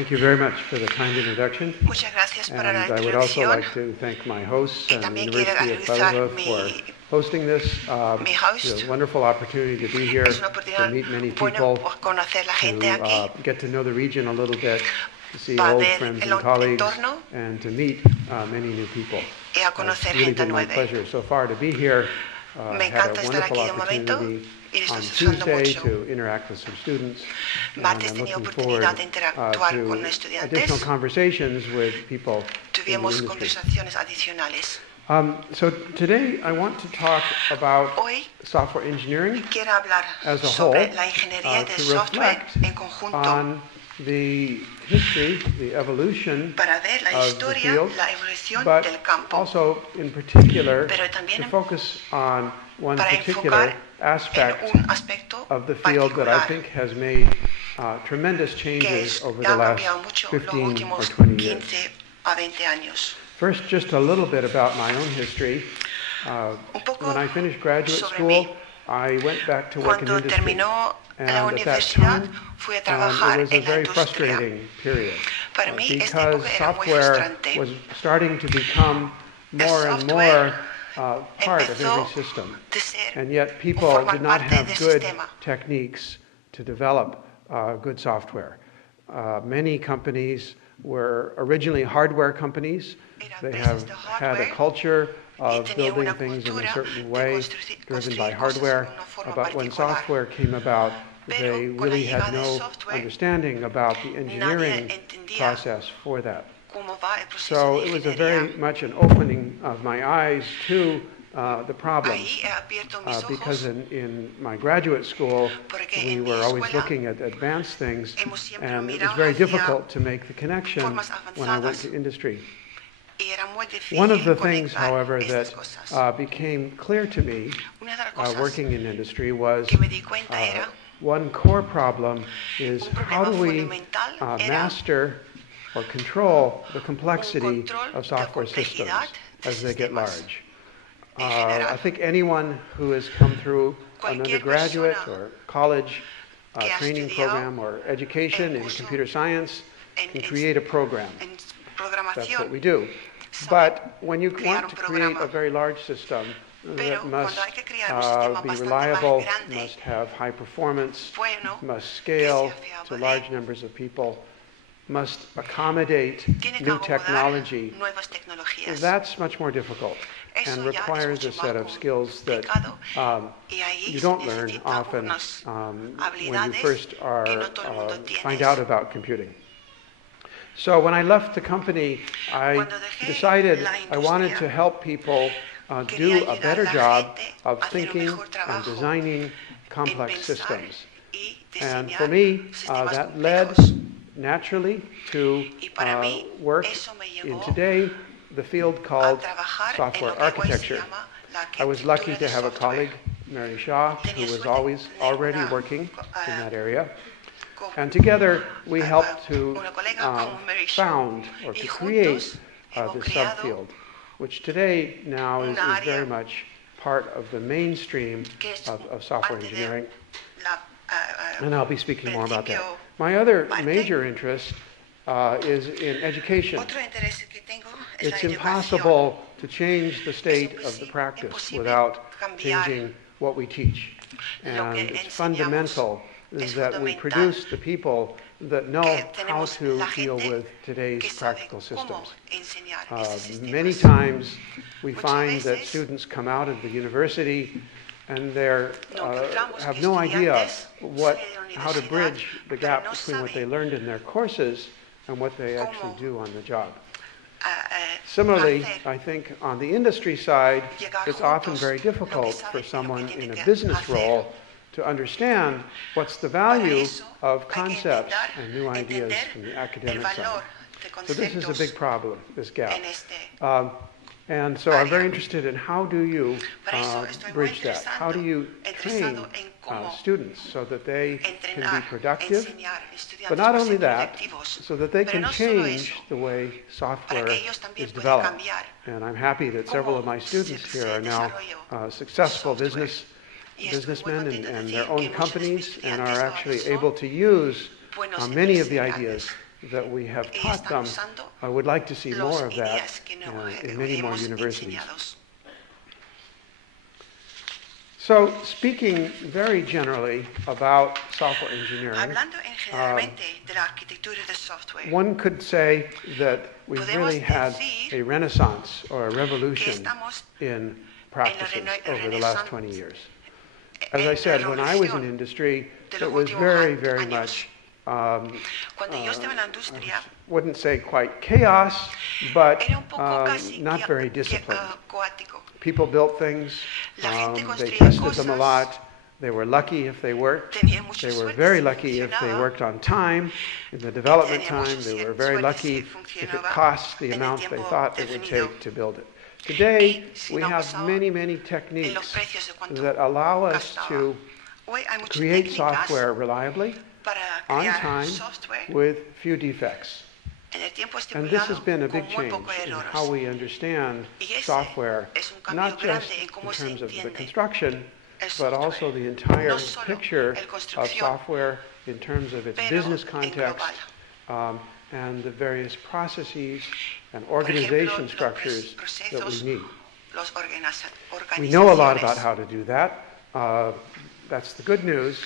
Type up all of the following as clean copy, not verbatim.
Thank you very much for the kind introduction. Muchas gracias para la And I would also introducción. like to thank my hosts Y and the también quiero University of agradecer Huelva for hosting this. mi host. It's a wonderful opportunity to be here, Es una to oportunidad meet many buena people, por conocer la gente to aquí, get to know the region a little bit, to see para old ver friends el and colleagues, entorno and to meet many new people. y a It's conocer really gente been my nueva. pleasure so far to be here. Me Had encanta a estar wonderful aquí de momento opportunity y lo on estoy disfrutando Tuesday mucho. to interact with some students. And Martes I'm tenía looking forward oportunidad de interactuar con to estudiantes. additional conversations with people in the Tuvimos industry. conversaciones adicionales. So today I want to talk about Hoy software engineering quiero hablar as a sobre whole, la ingeniería de to software reflect en conjunto on the history, the evolution para ver la of the historia, field, la evolución but del campo, also in particular pero también to focus on one para particular enfocar aspect en un aspecto of the field that I particular think has made tremendous que changes over the ha last cambiado mucho los 15 or últimos 20 years. 15 a 20 años. First, just a little bit about my own history. Un poco When I finished graduate sobre school, mí. I went back to work in Cuando industry. terminó And la at that universidad, time, fui a it trabajar was a en la very industria. frustrating period Para mí, esta because época era muy software frustrante. was starting to become more and more part of empezó every system. de ser And yet people formar did not parte have del good sistema. techniques to develop good software. Many companies were originally hardware companies. They have had a culture of building things in a certain way, driven by hardware. But when software came about, they really had no understanding about the engineering process for that. Cómo va el proceso So de it was a ingeniería. very much an opening of my eyes to the problem. Ahí he abierto mis Because ojos in my graduate school, porque we en mi were always escuela looking at advanced things, hemos siempre and it was mirado very hacia difficult to make the connection formas when I went avanzadas. to industry. y era muy difícil One of the things, conectar however, estas that cosas. became clear to me Una de las cosas working in industry was que me di cuenta era one core problem is un how do problema we fundamental era master or control the complexity control of software de systems complejidad de as they get sistemas large. en general. I think anyone who has come through an Cualquier undergraduate persona or college que ha training estudiado program or education in curso computer science can en create a program. en That's programación. what we do. sabe But when you crear want un to create programa. a very large system Pero that must cuando hay que crear un sistema be bastante reliable, más grande, must have high performance, bueno, must scale que sea to fiable, large numbers of people, must accommodate tiene que new acomodar technology, nuevas tecnologías. that's much more difficult Eso and ya es requires a mucho set más of skills that complicado, y ahí you se don't learn necesita often unas when you habilidades first are que no todo el mundo find tiene. out about computing. So when I left the company, I Cuando dejé decided la I wanted industria, to help people do quería a ayudar better a la job gente of a hacer un thinking mejor and trabajo designing complex pensar systems. y And diseñar for me, sistemas that complejos. led naturally to Y para mí, work eso me in llevó today the field a called trabajar en software lo que hoy se architecture. llama la I was lucky arquitectura to de have a software. colleague, Mary Shaw, who Tenía was suerte always de tener already una, working in that area. co- And together we helped to una colega como Mary Shaw. found or Y to juntos create hemos the creado subfield, which today now is una very área much part of the mainstream que es of software parte de engineering. la, And I'll be speaking more about that. principio My other parte. major interest is in education. Otro interés que tengo es It's la educación. impossible to change the state of the practice imposible without cambiar changing what we teach. lo And que it's enseñamos. fundamental Es that we fundamental produce the people that know que how tenemos to la deal gente with today's que sabe practical cómo systems. enseñar esos Many sistemas. times we Muchas find that veces students come out of the university and they encontramos have que no idea estudiantes salen de la how to universidad, bridge the pero gap no between what saben they learned in their courses and what they cómo, actually do on the job. hacer Similarly, I think on the industry side, llegar it's often juntos very lo que difficult saben for y lo que someone tienen in a que business hacer. role to understand what's the Para value eso of hay que concepts intentar and new ideas entender from the el academic valor side. de So this is a conceptos big problem, this gap. en este. And so I'm very área. interested in how do you Para eso estoy muy bridge that? How do you train interesado en cómo students so that they can be entrenar, productive, enseñar a estudiantes but not para only ser that, productivos, so that they pero can no solo change eso, the way para software que ellos también is puedan developed. cambiar And I'm happy that several of my students se here are now desarrolló successful software. businessmen Y estoy muy contenta de and decir their que own muchos de mis companies and are estudiantes ahora actually son able to use buenos many of the empresariales ideas that we have taught están them. usando I would like to see los more of that ideas que in many more hemos universities. enseñados. So, speaking very generally about software engineering, Hablando generalmente de la arquitectura del software, one could say that we've podemos really had decir a renaissance or a que revolution estamos in practices over the last 20 years. As en I la said, when I was in revolución industry, de it los was últimos very, very años. much, Cuando yo estaba en la industria, wouldn't say quite chaos, but era un poco casi not very disciplined. caótico. People built things, La gente they construía tested them a cosas, lot, they were lucky if they worked, tenían mucha they were suerte very si lucky if they funcionaba, worked on time, in the development tenían mucha time, they were very suerte lucky si if it funcionaba cost the en el amount they tiempo thought it would definido. take to build it. Today, Y si we no have pasaba many, many en los techniques precios de cuánto that allow us gastaba. to Hoy hay muchas create técnicas software reliably, para on crear time, software with few defects. en el tiempo And this has estipulado been a con big muy change pocos in errores. how we understand Y ese software, es un cambio not just grande en in cómo se terms of the entiende construction, el but software. also the entire No solo picture el of construcción, software in terms of its pero business en context global. and the various processes and Por ejemplo, organization los structures that we procesos, need. los organizaciones. We know a lot about how to do that. That's the good news.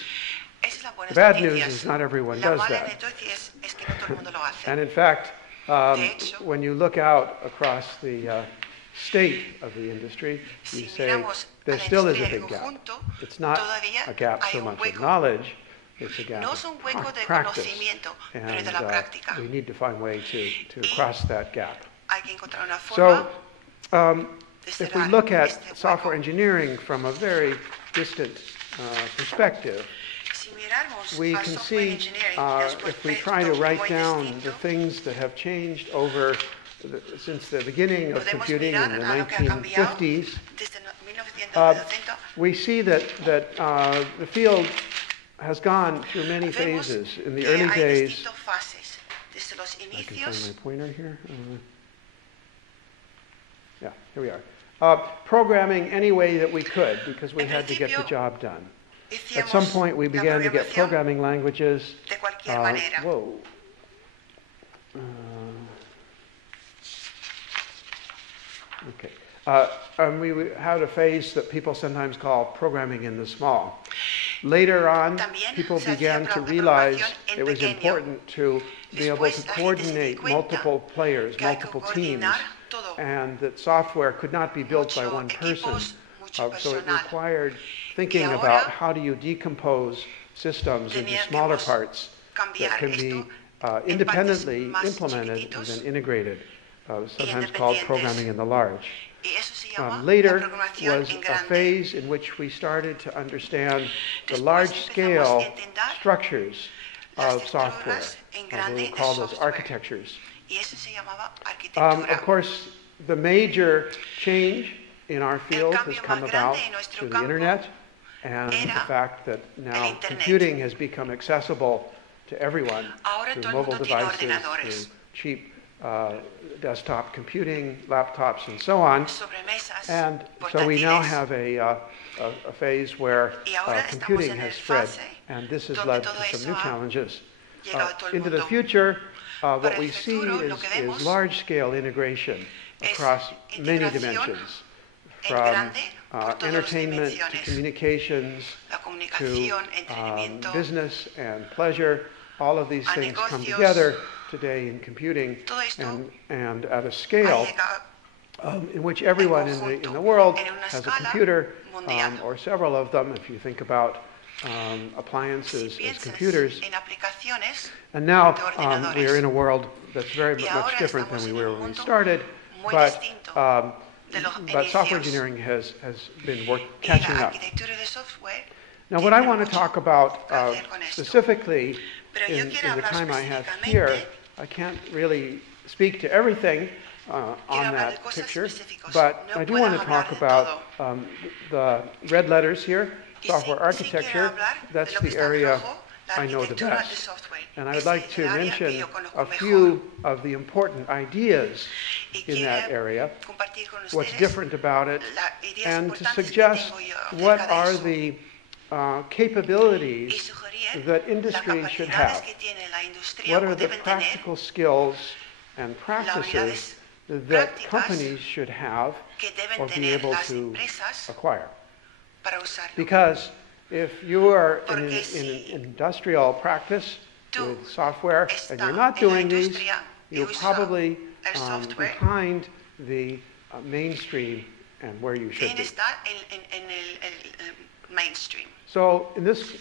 Esa es la buena The bad news noticia. is not everyone La does mala that. noticia es que no todo el mundo lo hace. And in fact, De hecho, when you look out across the state of the industry, you si say miramos there a la still is a industria big gap. conjunto, It's not todavía a gap hay so un much of hueco. knowledge, it's a gap No of es un hueco de practice. conocimiento, pero And de la práctica. we need to find a way to Y cross that gap. Hay que encontrar una So, forma de if we cerrar look at este hueco. software engineering from a very distant perspective, Si miramos we al can software see, engineering if we try to aspecto write muy down distinto, the things that have changed over since the beginning of podemos computing in mirar the a lo que ha cambiado 1950s, desde 1970. we see that the field has gone through many Vemos phases. In the que early hay days, distintas fases, desde los I can find inicios. my pointer here. Yeah, here we are. Programming any way that we could because we En had to get the principio, job done. At Hacíamos some point, we la began to get programación programming languages. de cualquier manera. Whoa. Okay. And we had a phase that people sometimes call programming in the small. Later on, También people se hacía began to programación realize en it was pequeño. important to be able Después, to la gente se coordinate dio cuenta multiple players, que hay que multiple teams, coordinar todo. and that software could not be built by Mucho one person. equipos, mucho So it personal. required thinking ahora about how do you decompose systems into smaller teníamos parts that cambiar can be esto en independently partes más implemented and chiquititos then integrated, sometimes called independientes. programming in the large. Y eso se llama la Later programación was en a grande. phase in which we started to understand the Después large-scale empezamos a entender structures las of software. estructuras en We grande will de call those software. architectures. Y eso se llamaba arquitectura. Of course, the major change in our field has cambio come más about grande en nuestro through the campo internet and the era fact that now Internet. computing has become accessible to everyone Ahora through todo el mobile mundo tiene devices, ordenadores. through cheap desktop computing, laptops, and so on. Sobremesas, And so we now portátiles. have a phase where Y ahora estamos computing en has el spread, fase and this has donde led todo to some eso new ha challenges. llegado a todo el Into the mundo. future, what Para el we see futuro, lo que is vemos large-scale integration es across many integración dimensions, en from grande por todas las entertainment to dimensiones. communications La to comunicación, entretenimiento, business and pleasure. All of these a things come negocios. together today in computing Todo esto and at a ha scale llegado in which everyone in conjunto, the world en una has a escala computer mundial. or several of them if you think about appliances Si as piensas computers. en aplicaciones And now de ordenadores. we are in a world that's very Y much ahora different than estamos we en were un when we mundo started, muy but, distinto de los software inicios. engineering has been Y catching la up. arquitectura de software Now what I tiene want to mucho talk about que hacer con esto. specifically Pero yo in quiero the hablar time I have específicamente, here, I can't really speak to everything on hablar de that cosas picture, específicas. but No I do puedo want to hablar talk de about the red letters here, Y software sí quiero architecture. hablar de That's lo que the está en area rojo, la I know the arquitectura de best. software. And I would Ese like es to el área que mention yo conozco a mejor. few of the important ideas Y in that quiero area, compartir con what's ustedes different about it, las ideas and to importantes que suggest tengo yo what acerca de are eso. the capabilities that industry should have. What are the practical skills and practices that companies should have or be able to acquire? Because if you are in an industrial practice with software and you're not doing these, you're probably behind the mainstream and where you should be. So in this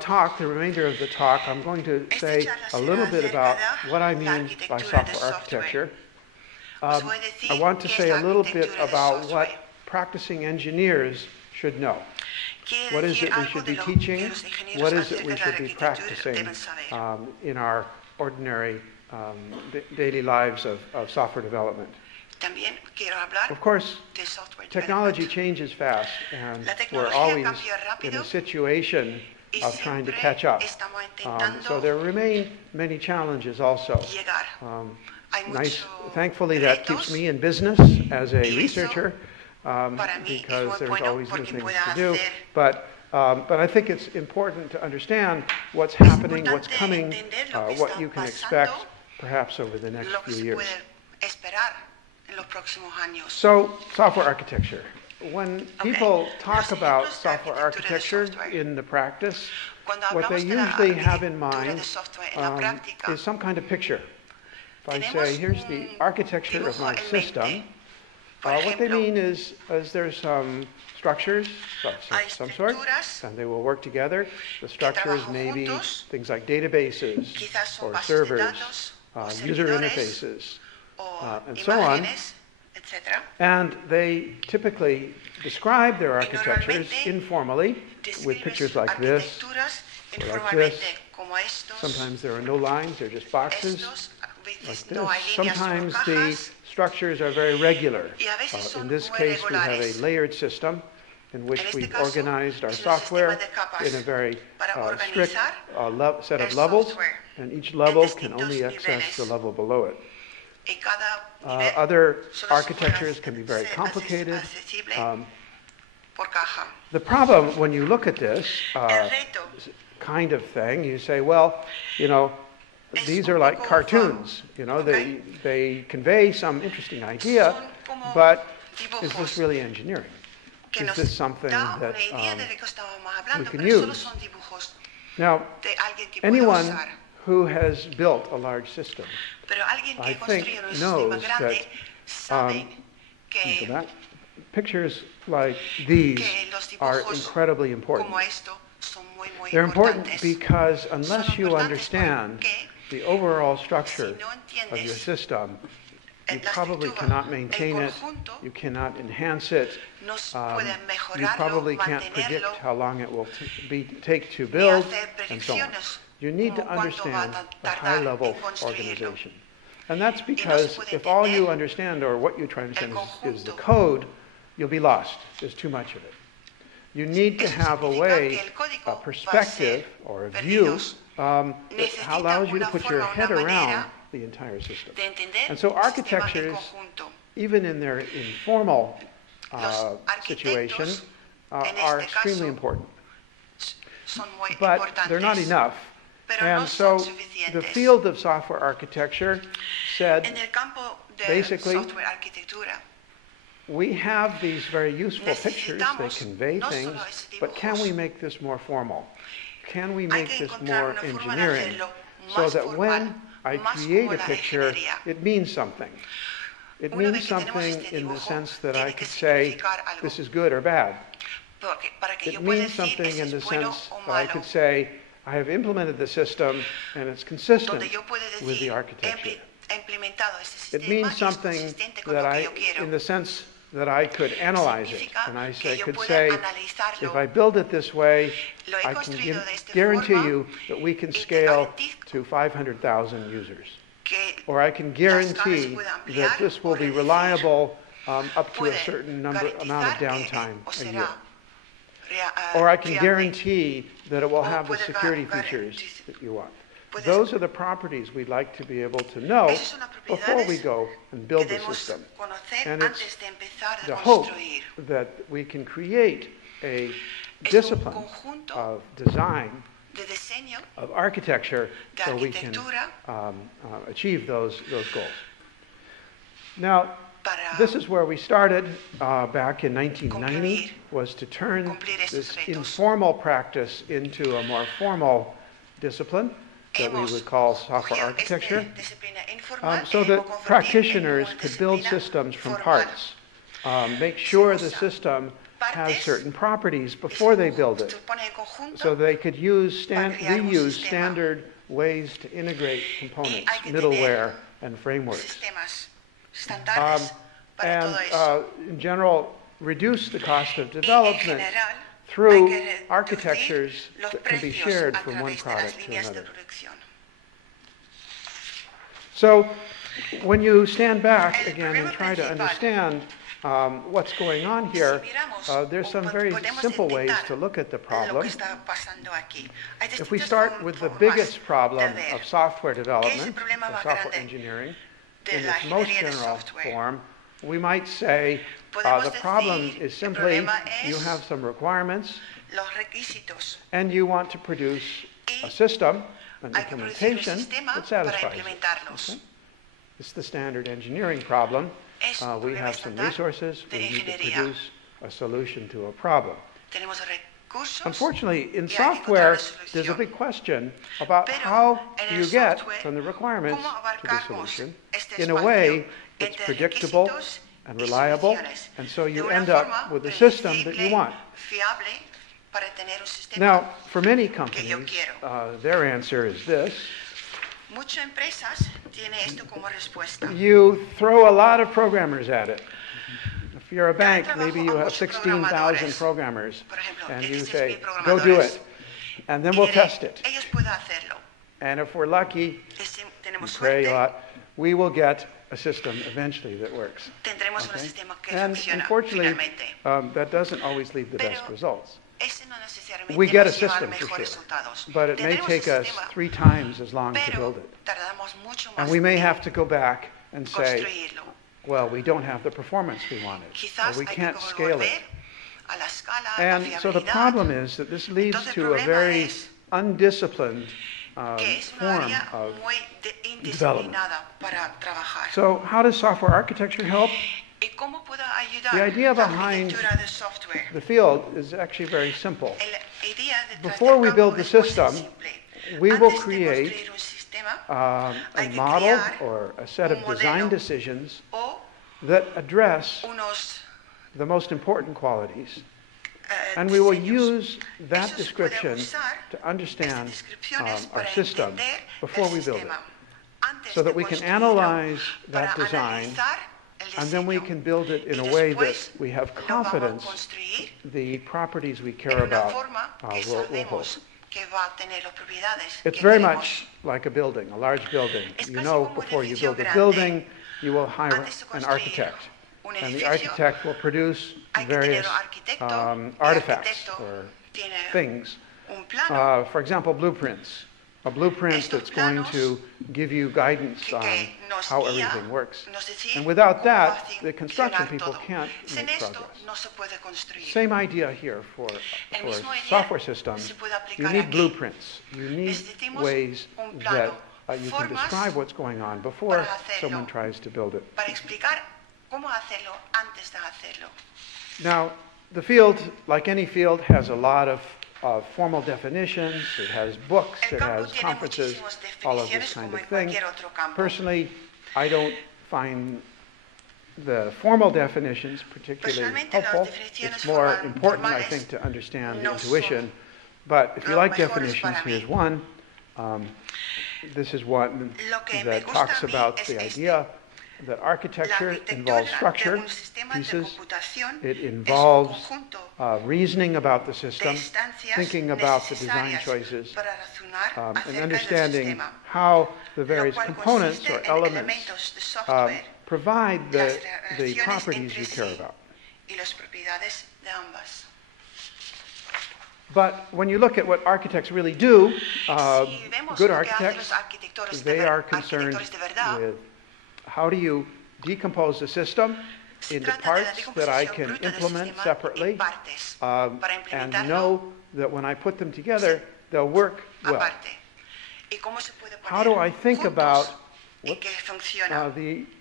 talk, the remainder of the talk, I'm going to say a little bit about what I mean by software architecture. I want to say a little bit about what practicing engineers should know. What is it we should be teaching? What is it we should be practicing in our ordinary daily lives of software development? Of course, technology changes fast, and we're always in a situation of trying to catch up. So there remain many challenges also. Thankfully, that keeps me in business as a researcher, because there's always new things to do. But I think it's important to understand what's happening, what's coming, what you can expect perhaps over the next few years. So, software architecture. When people talk about software architecture in the practice, what they usually have in mind is some kind of picture. If I say, here's the architecture of my system, what they mean is there's some structures of some sort, and they will work together. The structures may be things like databases, or servers, user interfaces, and so on. And they typically describe their architectures informally with pictures like this, or like this. Sometimes there are no lines, they're just boxes, like this. Sometimes the structures are very regular. In this case, we have a layered system in which we've organized our software in a very strict set of levels, and each level can only access the level below it. Other architectures can be very complicated. The problem when you look at this kind of thing, you say, well, these are like cartoons. They convey some interesting idea, but is this really engineering? Is this something that we can use? Now, anyone who has built a large system, I think, knows that pictures like these are incredibly important. They're important because unless you understand the overall structure of your system, you probably cannot maintain it, you cannot enhance it, you probably can't predict how long it will take to build, and so on. You need to understand the high-level organization. And that's because if all you understand, or what you try to understand, is the code, you'll be lost. There's too much of it. You need to have a way, a perspective, or a view that allows you to put your head around the entire system. And so architectures, even in their informal situation, are extremely important. But they're not enough. And so the field of software architecture said, basically, we have these very useful pictures, they convey things, but can we make this more formal? Can we make this more engineering so that when I create a picture, it means something? It means something in the sense that I could say, this is good or bad. It means something in the sense that I could say, I have implemented the system and it's consistent with the architecture. It means something that in the sense that I could analyze it, and I could say, if I build it this way, I can guarantee you that we can scale to 500,000 users. Or I can guarantee that this will be reliable up to a certain amount of downtime a year. Or I can guarantee that it will have the security features that you want. Those are the properties we'd like to be able to know before we go and build the system. And it's the hope that we can create a discipline conjunto of design, de diseño, of architecture, de so we can arquitectura, achieve those goals. Now, para this is where we started back in 1990, cumplir- was to turn cumplir estos this retos. informal practice into a more formal discipline that we would call software cogido architecture, esta disciplina informal so y that hemos convertido en practitioners una could build disciplina systems from formal. parts, make sure the usa system has partes certain properties before they build it, Se pone en conjunto so they could use para crear un reuse sistema. standard ways to integrate components, hay que middleware, and frameworks. sistemas estándares para And todo eso. in general, reduce the cost of Y en development general, through hay que reducir architectures los that can be precios shared a from one través de las product to líneas de another. producción. So when you stand back El again and problema try to principal. understand what's going on here, Si miramos, there's some very podemos simple ways intentar to look at the Lo problem. que está pasando aquí. Hay If we distintas start with the formas biggest problem de ver of software ¿Qué es el development, problema of más software grande engineering, de in la its most ingeniería de general software. form, we might say Podemos the problem decir, is el simply problema you es have some requirements Los requisitos. and you want to produce Y a system, an hay que producir un implementation sistema that para satisfies it. implementarlos. Okay? It's the standard engineering problem. Es un We problema have some estándar resources, de we need to ingeniería. produce a solution to a problem. Tenemos recursos. Unfortunately, in y hay que software, encontrar la there's a solución. big question about Pero how en you el get software, from the requirements ¿cómo to the abarcamos solution este in a espacio way that's entre predictable requisitos and y reliable, soluciones? and so De you una end forma up with a system that you predecible, want. fiable, para tener un sistema Now, for many que yo companies, quiero. their answer is this. Muchas empresas tienen esto como respuesta. You throw a lot of programmers at it. If you're a bank, trabajo maybe a you have muchos 16,000 programadores. programmers, Por ejemplo, and you estos say, 10,000 go do programadores. it, and then Y we'll diré, test it. ellos pueden hacerlo. And if we're lucky, Y si we tenemos pray a suerte, lot, we will get a system eventually that works. tendremos un Okay? sistema que And funciona unfortunately, finalmente. that doesn't always lead the Pero best results. Ese no necesariamente We get a nos lleva a system for mejores sure, resultados. but it may Tendremos take un us sistema, 3 times as long to pero build it. tardamos mucho más And we may en have to go back and say, construirlo. well, we don't have the performance we wanted, or Quizás we hay que can't scale volver it. a la escala, And la so the fiabilidad, problem is that this leads Entonces, el to a problema very es undisciplined que es una form área of muy development. indisciplinada para trabajar. So how does software architecture help? ¿Y cómo puede ayudar The idea la behind arquitectura de software? the field is actually very simple. La idea detrás Before del we campo build the es muy system, simple. we will Antes de create construir un sistema, a hay que model crear or a set of un design modelo decisions o that address unos the most important qualities. And we will diseños. use that Eso se puede description usar, to understand estas descripciones our para system entender before el we build it, sistema. Antes so de that we can construirlo, analyze that para design, analizar el and then we diseño. can build it in Y a way that después we have lo vamos a confidence construir the properties we care en una about forma que will hold. sabemos que va a tener las propiedades It's que very queremos. much like a building, a large building. Es You casi know, como un before you edificio build a grande. building, you will hire Antes de an construir architect. un And the edificio, architect will produce hay que tener various un arquitecto, y el artifacts arquitecto or tiene things. un plano For example, blueprints. A blueprint Estos that's going planos to give you guidance que on nos how guía, everything works. nos decía And without cómo va a that, the construction funcionar people todo. can't Sin make esto progress. no se puede construir. Same idea here for mismo idea software systems. se puede You aplicar need aquí. blueprints. You need Necesitamos ways un that plano, you can formas describe what's going on before para hacerlo. someone tries to build it. Para explicar cómo hacerlo antes de hacerlo. Now, the field, like any field, has a lot of formal definitions. It has books. El It campo has tiene conferences. muchísimas All of this definiciones kind como of en thing. cualquier otro campo. Personally, I don't find the formal definitions particularly Personalmente, las helpful. definiciones It's more formales important, I think, to understand the no intuition. But if you lo like mejores definitions, para mí. here's one. This is one Lo que me that gusta talks a mí about es the este. idea that La architecture arquitectura involves de structure, un sistema de pieces. computación It es un involves conjunto reasoning about the de system, instancias thinking about the design necesarias choices, para razonar and acerca del understanding sistema, how the lo various cual components consiste or en elements elementos de software, provide las the relaciones properties entre you care sí about. y las propiedades de ambas. But when you look at what architects really do, Si vemos good lo que hacen architects, los arquitectos they are arquitectores concerned de verdad, with how do you decompose the system, into parts that I can implement separately and know that when I put them together, they'll work well. How do I think about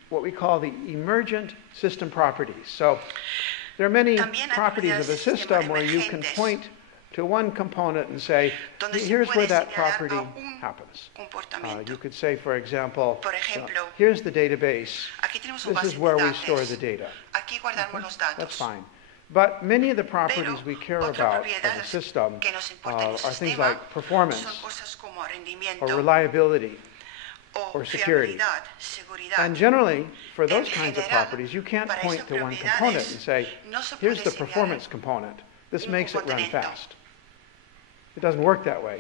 what we call the emergent system properties? So there are many properties of a system where you can point to one component and say, here's where that property happens. You could say, for example, here's the database. This is where we store the data. That's fine. But many of the properties we care about of a system are things like performance, or reliability, or security. And generally, for those kinds of properties, you can't point to one component and say, here's the performance component. This makes it run fast. It doesn't work that way.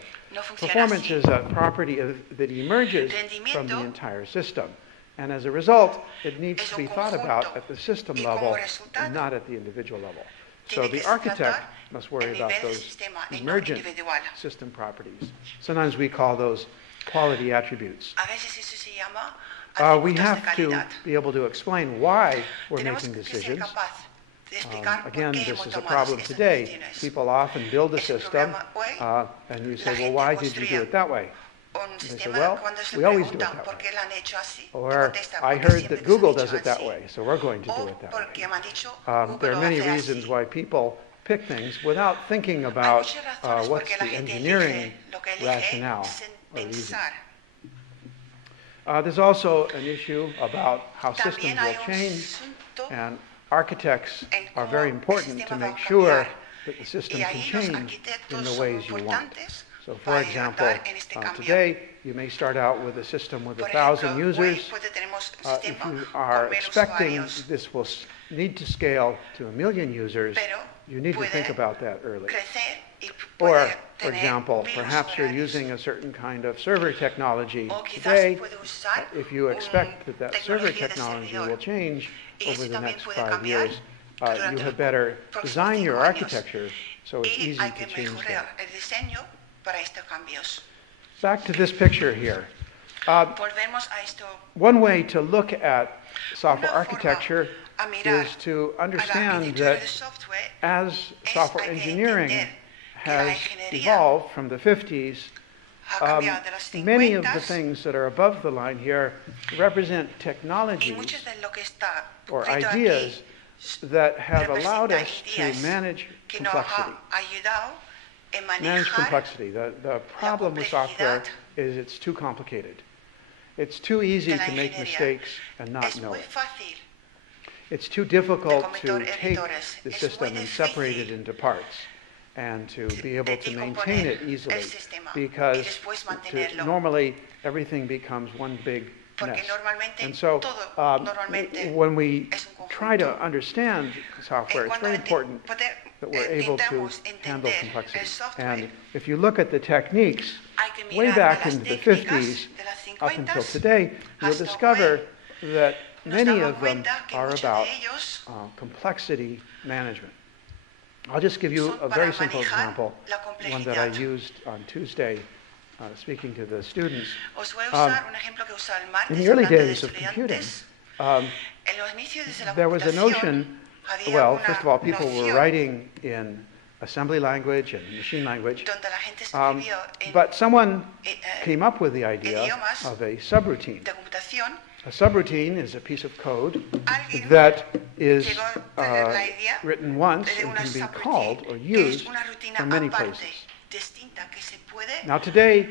Performance is a property that emerges from the entire system. And as a result, it needs to be thought about at the system level and not at the individual level. So the architect must worry about those emergent system properties. Sometimes we call those quality attributes. We have to be able to explain why we're making decisions. Again, this is a problem today. People often build a system, and you say, well, why did you do it that way? And they say, well, we always do it that way. Or, I heard that Google does it that way, so we're going to do it that way. There are many reasons why people pick things without thinking about what's the engineering rationale or reason. There's also an issue about how systems will change, and architects are very important to make sure that the system can change in the ways you want. So for example, today you may start out with a system with 1,000 users. If you are expecting this will need to scale to 1,000,000 users, you need to think about that early. Or, for example, perhaps you're using a certain kind of server technology today. If you expect that that server technology will change over the next 5 years, you had better design your architecture so it's easy to change that. Back to this picture here. One way to look at software architecture is to understand that as software engineering has evolved from the 50s, many of the things that are above the line here represent technologies or ideas that have allowed us to manage complexity. The problem with software is it's too complicated. It's too easy to make mistakes and not know it. It's too difficult to take the system and separate it into parts and to be able to maintain it easily, because normally everything becomes one big mess. And so when we try to understand software, it's very important that we're able to handle complexity. And if you look at the techniques way back into the 50s up until today, you'll discover that many of them are about complexity management. I'll just give you a very simple example, one that I used on Tuesday speaking to the students. In the early days of computing, there was a notion, well, first of all, people were writing in assembly language and machine language, but someone came up with the idea of a subroutine. A subroutine is a piece of code that is written once and can be called or used in many places. Now today,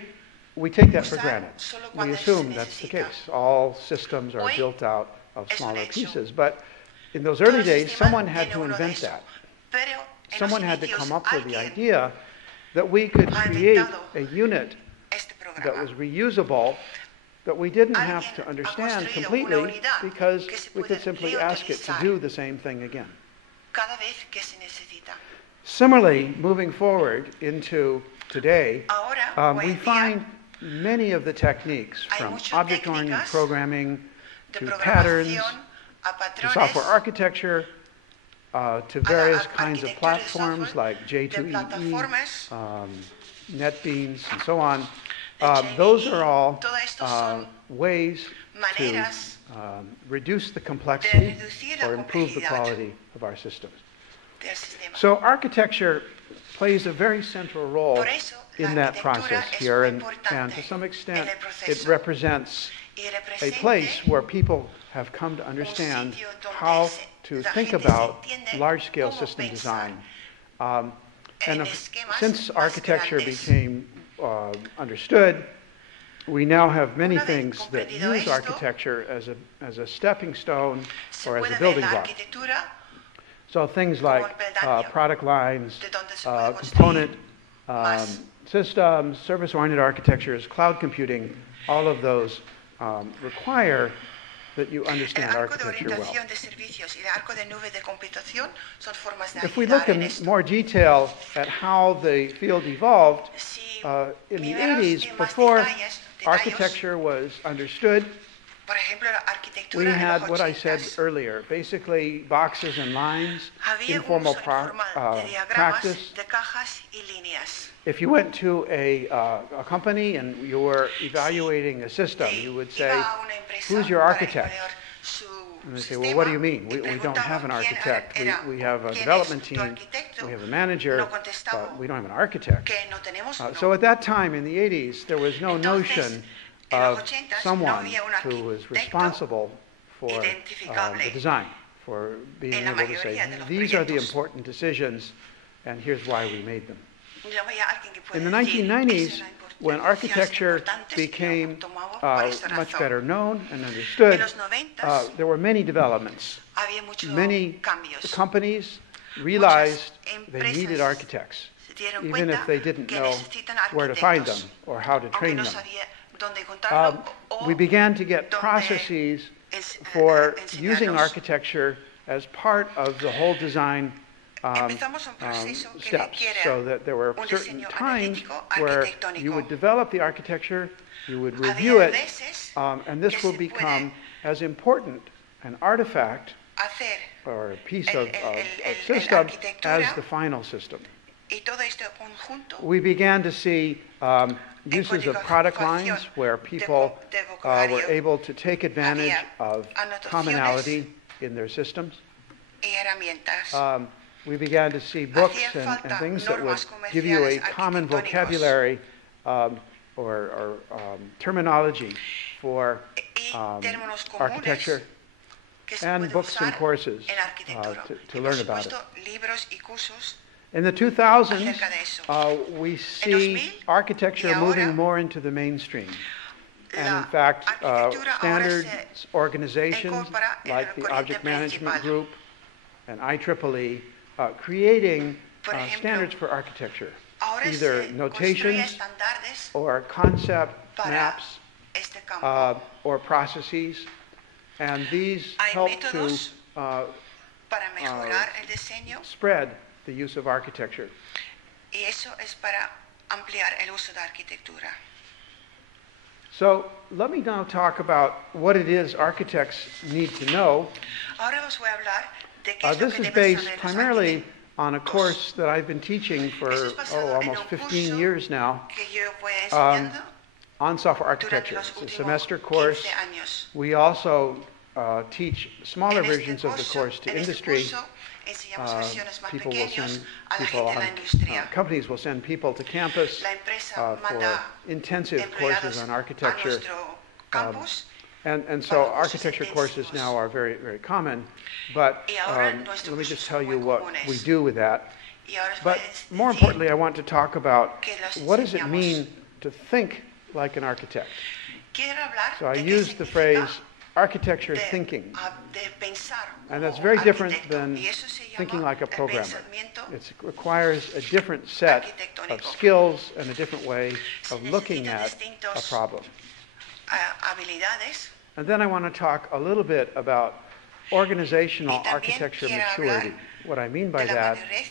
we take that for granted. We assume that's the case. All systems are built out of smaller pieces. But in those early days, someone had to invent that. Someone had to come up with the idea that we could create a unit that was reusable, that we didn't have to understand completely, because we could simply ask it to do the same thing again. Similarly, moving forward into today, we find many of the techniques, from object-oriented programming to patterns to software architecture to various kinds of platforms like J2EE, NetBeans, and so on. Those are all ways to reduce the complexity or improve the quality of our systems. So architecture plays a very central role in that process here, and to some extent it represents a place where people have come to understand how to think about large-scale system design. Since architecture became understood, we now have many things that use architecture as a stepping stone or as a building block. So things like product lines, component systems, service-oriented architectures, cloud computing, all of those require that you understand architecture well. If we look in more detail at how the field evolved, in the 80s, before architecture was understood, we had what I said earlier, basically boxes and lines, informal practice. If you went to a company and you were evaluating a system, you would say, who's your architect? And they say, well, what do you mean? We don't have an architect. We have a development team, we have a manager, but we don't have an architect. So at that time in the 80s, there was no notion of someone who was responsible for the design, for being able to say, these are the important decisions, and here's why we made them. In the 1990s, when architecture became much better known and understood, there were many developments. Many companies realized they needed architects, even if they didn't know where to find them or how to train them. We began to get processes for using architecture as part of the whole design steps, so that there were certain times where you would develop the architecture, you would review it, and this will become as important an artifact or a piece of system as the final system. We began to see uses of product lines where people were able to take advantage of commonality in their systems. We began to see books and things that would give you a common vocabulary or terminology for architecture, and books and courses to learn about it. In the 2000s, we see architecture moving more into the mainstream. And in fact, standards organizations like the Object Management Group and IEEE creating standards for architecture, either notations or concept maps or processes, and these help to spread the use of architecture. So let me now talk about what it is architects need to know. This is based primarily on a course that I've been teaching for almost 15 years now on software architecture. It's a semester course. We also teach smaller versions of the course to industry. Companies will send people to campus for intensive courses on architecture. And so architecture courses now are very, very common, but let me just tell you what we do with that. But more importantly, I want to talk about what does it mean to think like an architect. So I use the phrase architecture thinking, and that's very different than thinking like a programmer. It requires a different set of skills and a different way of looking at a problem. And then I want to talk a little bit about organizational architecture maturity. What I mean by that is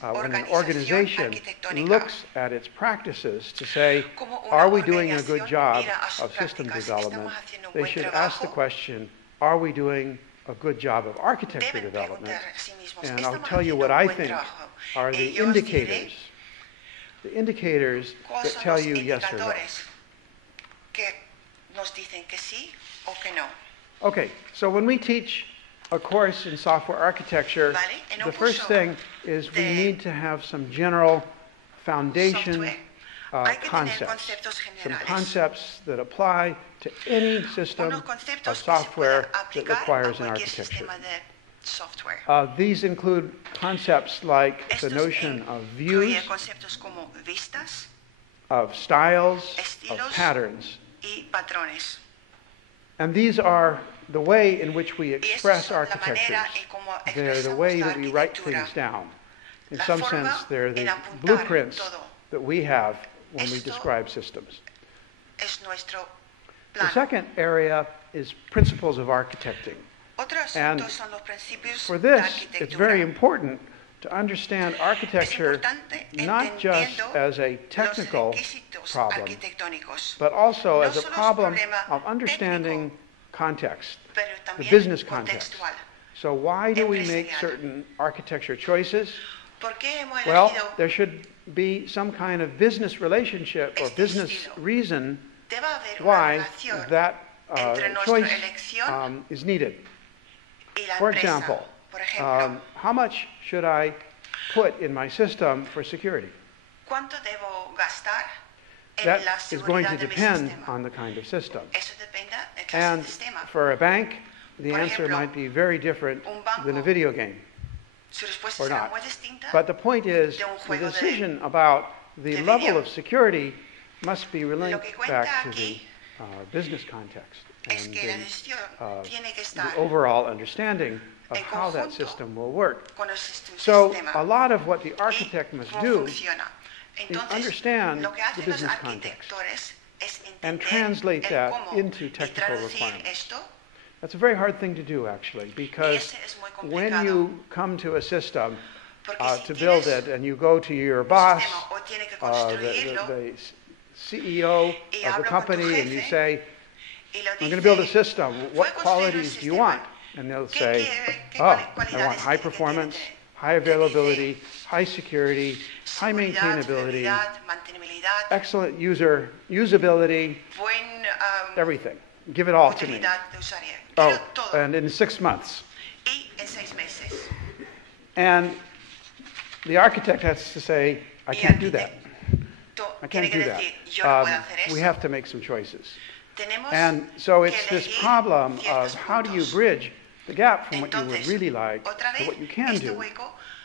when an organization looks at its practices to say, are we doing a good job of system development, they should ask the question, are we doing a good job of architecture development? And I'll tell you what I think are the indicators that tell you yes or no. Okay, so when we teach a course in software architecture, the first thing is we need to have some general foundation concepts, some concepts that apply to any system of software that requires an architecture. These include concepts like the notion of views, of styles, of patterns. And these are the way in which we express architectures. They're the way that we write things down. In some sense, they're the blueprints that we have when we describe systems. The second area is principles of architecting. And for this, it's very important to understand architecture not just as a technical problem, but also as a problem of understanding context, the business context. So why do we make certain architecture choices? Well, there should be some kind of business relationship or business reason why that choice is needed. For example, how much should I put in my system for security? That is going to depend on the kind of system. And for a bank, the answer might be very different than a video game, or not. But the point is, the decision about the level of security must be linked back to the business context and the overall understanding of how that system will work. So a lot of what the architect must do is understand the business context and translate that into technical requirements. That's a very hard thing to do, actually, because when you come to a system to build it and you go to your boss, the CEO of the company, and you say, I'm going to build a system, what qualities do you want? And they'll say, I want high performance, high availability, high security, high maintainability, excellent usability, everything. Give it all to me. Oh, and in 6 months. And the architect has to say, I can't do that. I can't do that. We have to make some choices. And so it's this problem of how do you bridge the gap from what you would really like to what you can do,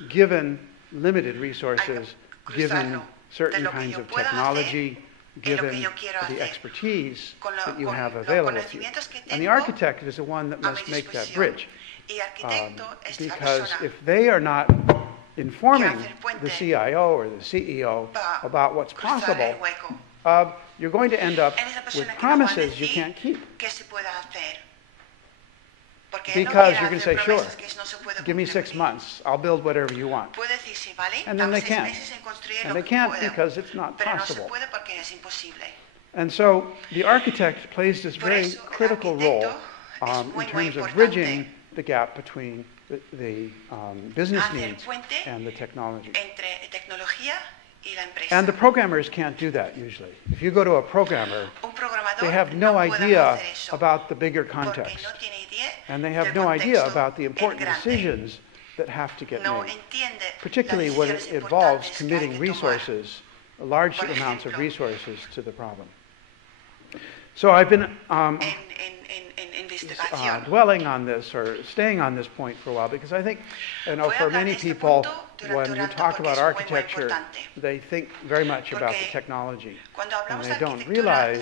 given limited resources, given certain kinds of technology, given the expertise that you have available to you. And the architect is the one that must make that bridge. Because if they are not informing the CIO or the CEO about what's possible, you're going to end up with promises you can't keep. Because you're going to say, sure, give me 6 months, I'll build whatever you want. And then they can't. And they can't because it's not possible. And so the architect plays this very critical role in terms of bridging the gap between the business needs and the technology. And the programmers can't do that usually. If you go to a programmer, they have no idea about the bigger context. And they have no idea about the important decisions that have to get made, particularly when it involves committing resources, large amounts of resources to the problem. So I've been dwelling on this or staying on this point for a while because I think, for many people, when you talk about architecture, they think very much about the technology. And they don't realize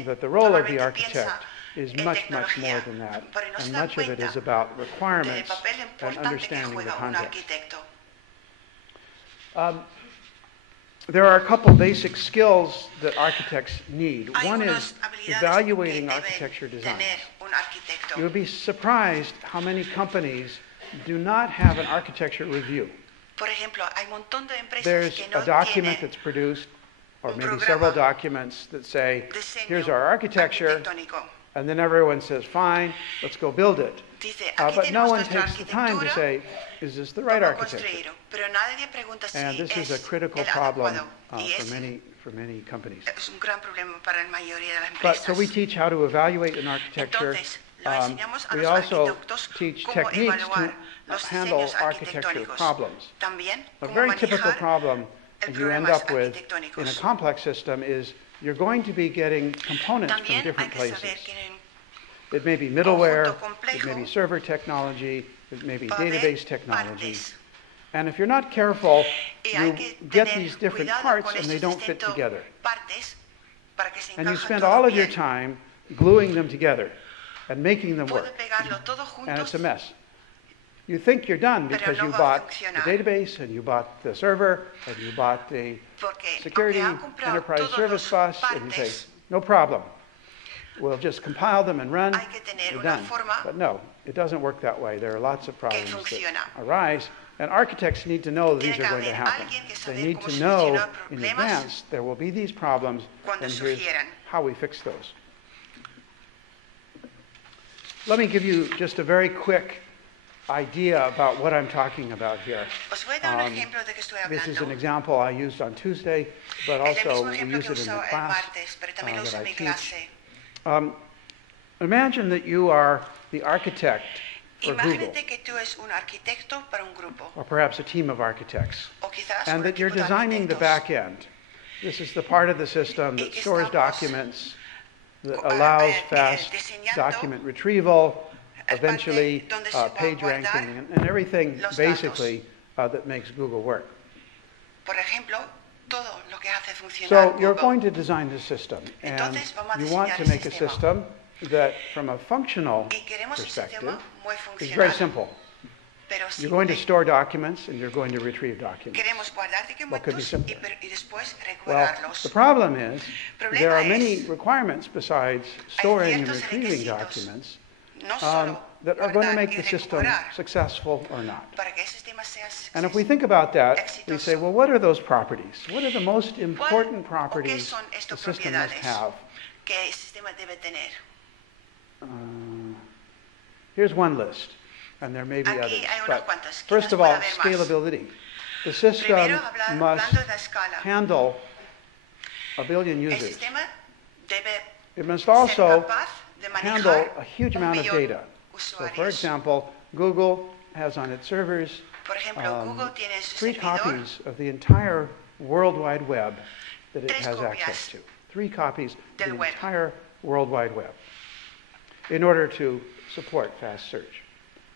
that the role of the architect is much, much more than that. And much of it is about requirements and understanding the context. There are a couple basic skills that architects need. One is evaluating architecture designs. You would be surprised how many companies do not have an architecture review. There's a document that's produced, or maybe several documents that say, here's our architecture, and then everyone says, fine, let's go build it. But no one takes the time to say, is this the right architecture? And this is a critical problem for many companies. But so we teach how to evaluate an architecture, enseñamos a We los also arquitectos teach cómo techniques evaluar to los handle diseños architecture arquitectónicos. problems. También A cómo very typical manejar problem el you end problemas up with in a arquitectónicos. complex system is you're going to be getting components from También hay different que saber places. que en It may be middleware, conjunto it may be complejo server technology, it may be va a haber database technology. partes. And if you're not careful, Y hay you que get tener these different cuidado parts con and they estos don't fit distintos together. partes para que se And you encajan spend todo all of your bien. time gluing them together and making them Puede work. pegarlo todo And it's juntos, a mess. You think you're done pero because no you va a bought the funcionar. database and you bought the server and you bought the Porque security aunque han comprado enterprise todos service los bus, and you say, partes, no problem. We'll just compile them and run, hay que tener we're una done. forma But no, it doesn't work that way. There are lots of problems that funciona. arise, and architects need to know these Tiene are que going to haber happen. alguien que They saber need cómo to know solucionar in problemas advance there will be these problems, cuando and here's surgieran. how we fix those. Let me give you just a very quick idea about what I'm talking about here. Os voy a dar un ejemplo de que estoy This is hablando. an example I used on Tuesday, but Es el also mismo we ejemplo use que it in the uso el class martes, pero también lo that uso en I mi teach. clase. Imagine that you are the architect for Google, Imagínate que tú eres un arquitecto para un grupo, or perhaps a team of architects, o quizás and un that you're equipo de designing the arquitectos. back end. This is the part of the system that Y que stores estamos, documents, that allows fast diseñando document retrieval, el parte eventually donde se va a page guardar ranking, and everything los basically that makes Google work. Por ejemplo, todo lo que hace funcionar So you're Google. going to design this system, and Entonces, vamos a you want diseñar to el make a sistema. system that, from a functional Y queremos un perspective, sistema muy is very funcional, simple. pero You're going to simple. store documents, and you're going to retrieve documents. Queremos guardar What could be documentos simpler? y después Well, recuperarlos. the problem is Problema there are es, many requirements besides storing and ciertos retrieving requisitos, documents no solo that are going to guardar make y the system recuperar, successful or not. para que el sistema sea And if we think about that, we exitoso. say, well, what are those properties? What are the most important ¿Cuál o qué properties son the estas system must propiedades have? que el sistema debe tener? Here's one list, and there may be Aquí others. hay unas But cuantas, first quizás of all, pueda haber más. scalability. The system Primero, must hablando de la escala. handle a billion El users. sistema debe It must ser also capaz de handle manejar a huge un amount of millón data. So, for usuarios. example, Google has on its servers Por ejemplo, Google tiene en su 3 servidor copies of the entire World Wide Web that it Tres has copias access to. 3 copies of del the web. entire World Wide Web in order to support fast search.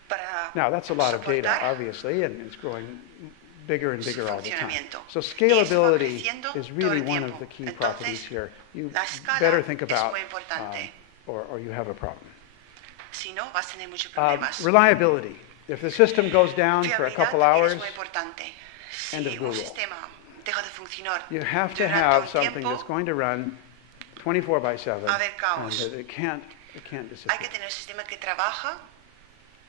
para Now, that's a lot of data, soportar obviously, and it's growing bigger and su bigger all the time. funcionamiento. So Y eso va scalability creciendo is todo really el one of tiempo. the key Entonces, properties here. You la escala better think es about, muy importante. or you have a problem. Si no, vas a tener muchos problemas. Reliability. If the system goes down for a Fiabilidad couple también hours, es muy importante. end of Si un Google. sistema deja de funcionar you have to durante have un something tiempo, that's going to run 24 by 7, Va a haber and caos. that it can't hay disappear. que tener un sistema que trabaja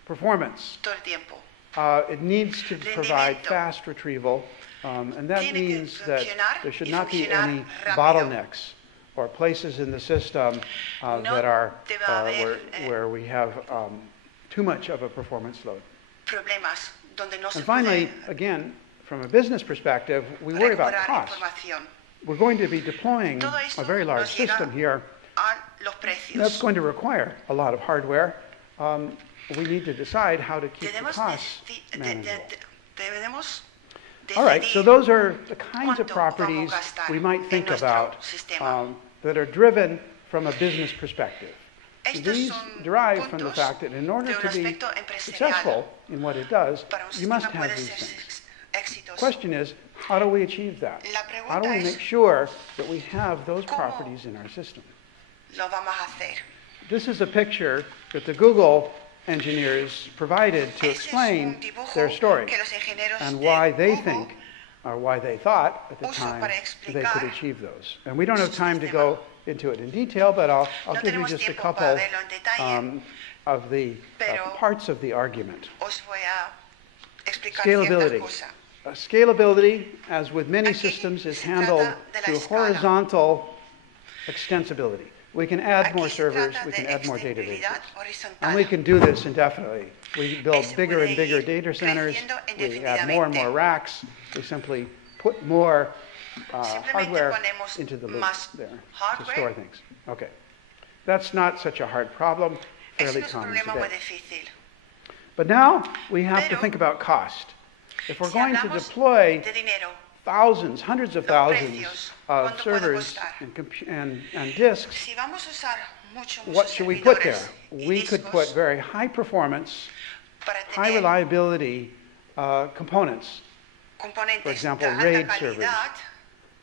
Performance. todo el tiempo. It needs to provide Rendimiento. fast retrieval, and that Tiene que means that funcionar there should y not be funcionar any rápido. bottlenecks or places in the system No that are debe haber, where we have too much of a performance load. Problemas donde no se And finally, puede again, from a business perspective, we worry about recuperar cost. información. We're going to be deploying Todo esto a very large nos llega system here. a los precios. That's going to require a lot of hardware. We need to decide how to keep the Debemos costs deci- de- manageable. debemos All right, so decidir those are the kinds of cuánto properties vamos a gastar we might en think nuestro about sistema. that are driven from a business perspective. Estos These son derive from the puntos fact that in order de un to be aspecto empresarial. successful in what it does, Para un you must sistema have puede these ser things. exitoso. The question is, how do we achieve that? La How do pregunta we es, make sure that we have those ¿cómo properties in our system? lo vamos a hacer. This is a picture that the Google engineers provided to Ese es explain un dibujo their story que los ingenieros and de why they Google think, or why they thought at the uso time, para they could explicar achieve those. And we don't have su time to sistema. go into it in detail, but I'll No give you tenemos just a tiempo couple para verlo en detalle, of the pero parts of the argument. Os voy a explicar Scalability. ciertas cosas. Scalability, as with many Aquí systems, is se handled trata de la through escala. horizontal extensibility. We can add Aquí more se servers, trata we de can add more extensibilidad databases. horizontal. And we can do this indefinitely. We build Eso bigger puede and bigger ir data centers. creciendo We add more and more indefinidamente. racks. We simply put more Simplemente hardware ponemos into the loop más there to hardware. store things. Okay. That's not such a hard problem. fairly no es un common problema muy today. difícil. But now we have to Pero, think about cost. If we're Si going to hablamos deploy de dinero, thousands, hundreds of los thousands precios, of ¿cuánto puede servers costar? and disks, Si vamos a usar muchos what should we put there? servidores y We could put discos very high performance, para high tener reliability components. componentes For example, de alta RAID servers. calidad,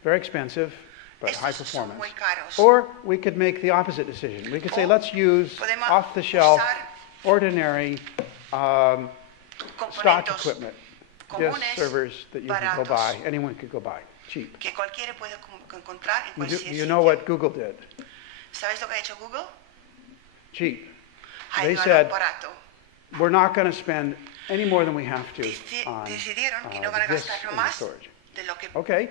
Very expensive, but high estos son performance. muy caros. Or we could make the opposite decision. We could say, O let's use podemos off-the-shelf, usar ordinary stock componentes equipment, disk comunes, servers that you can go baratos, buy, anyone could go buy, cheap. que cualquiera puede encontrar en Do cualquier you know sitio. what Google did? ¿Sabes lo que ha hecho Google? Cheap. Ha They ido a lo said, barato. we're not going to spend any more than we have to on Decidieron que no van a the disks gastar and the más storage. de lo que Okay,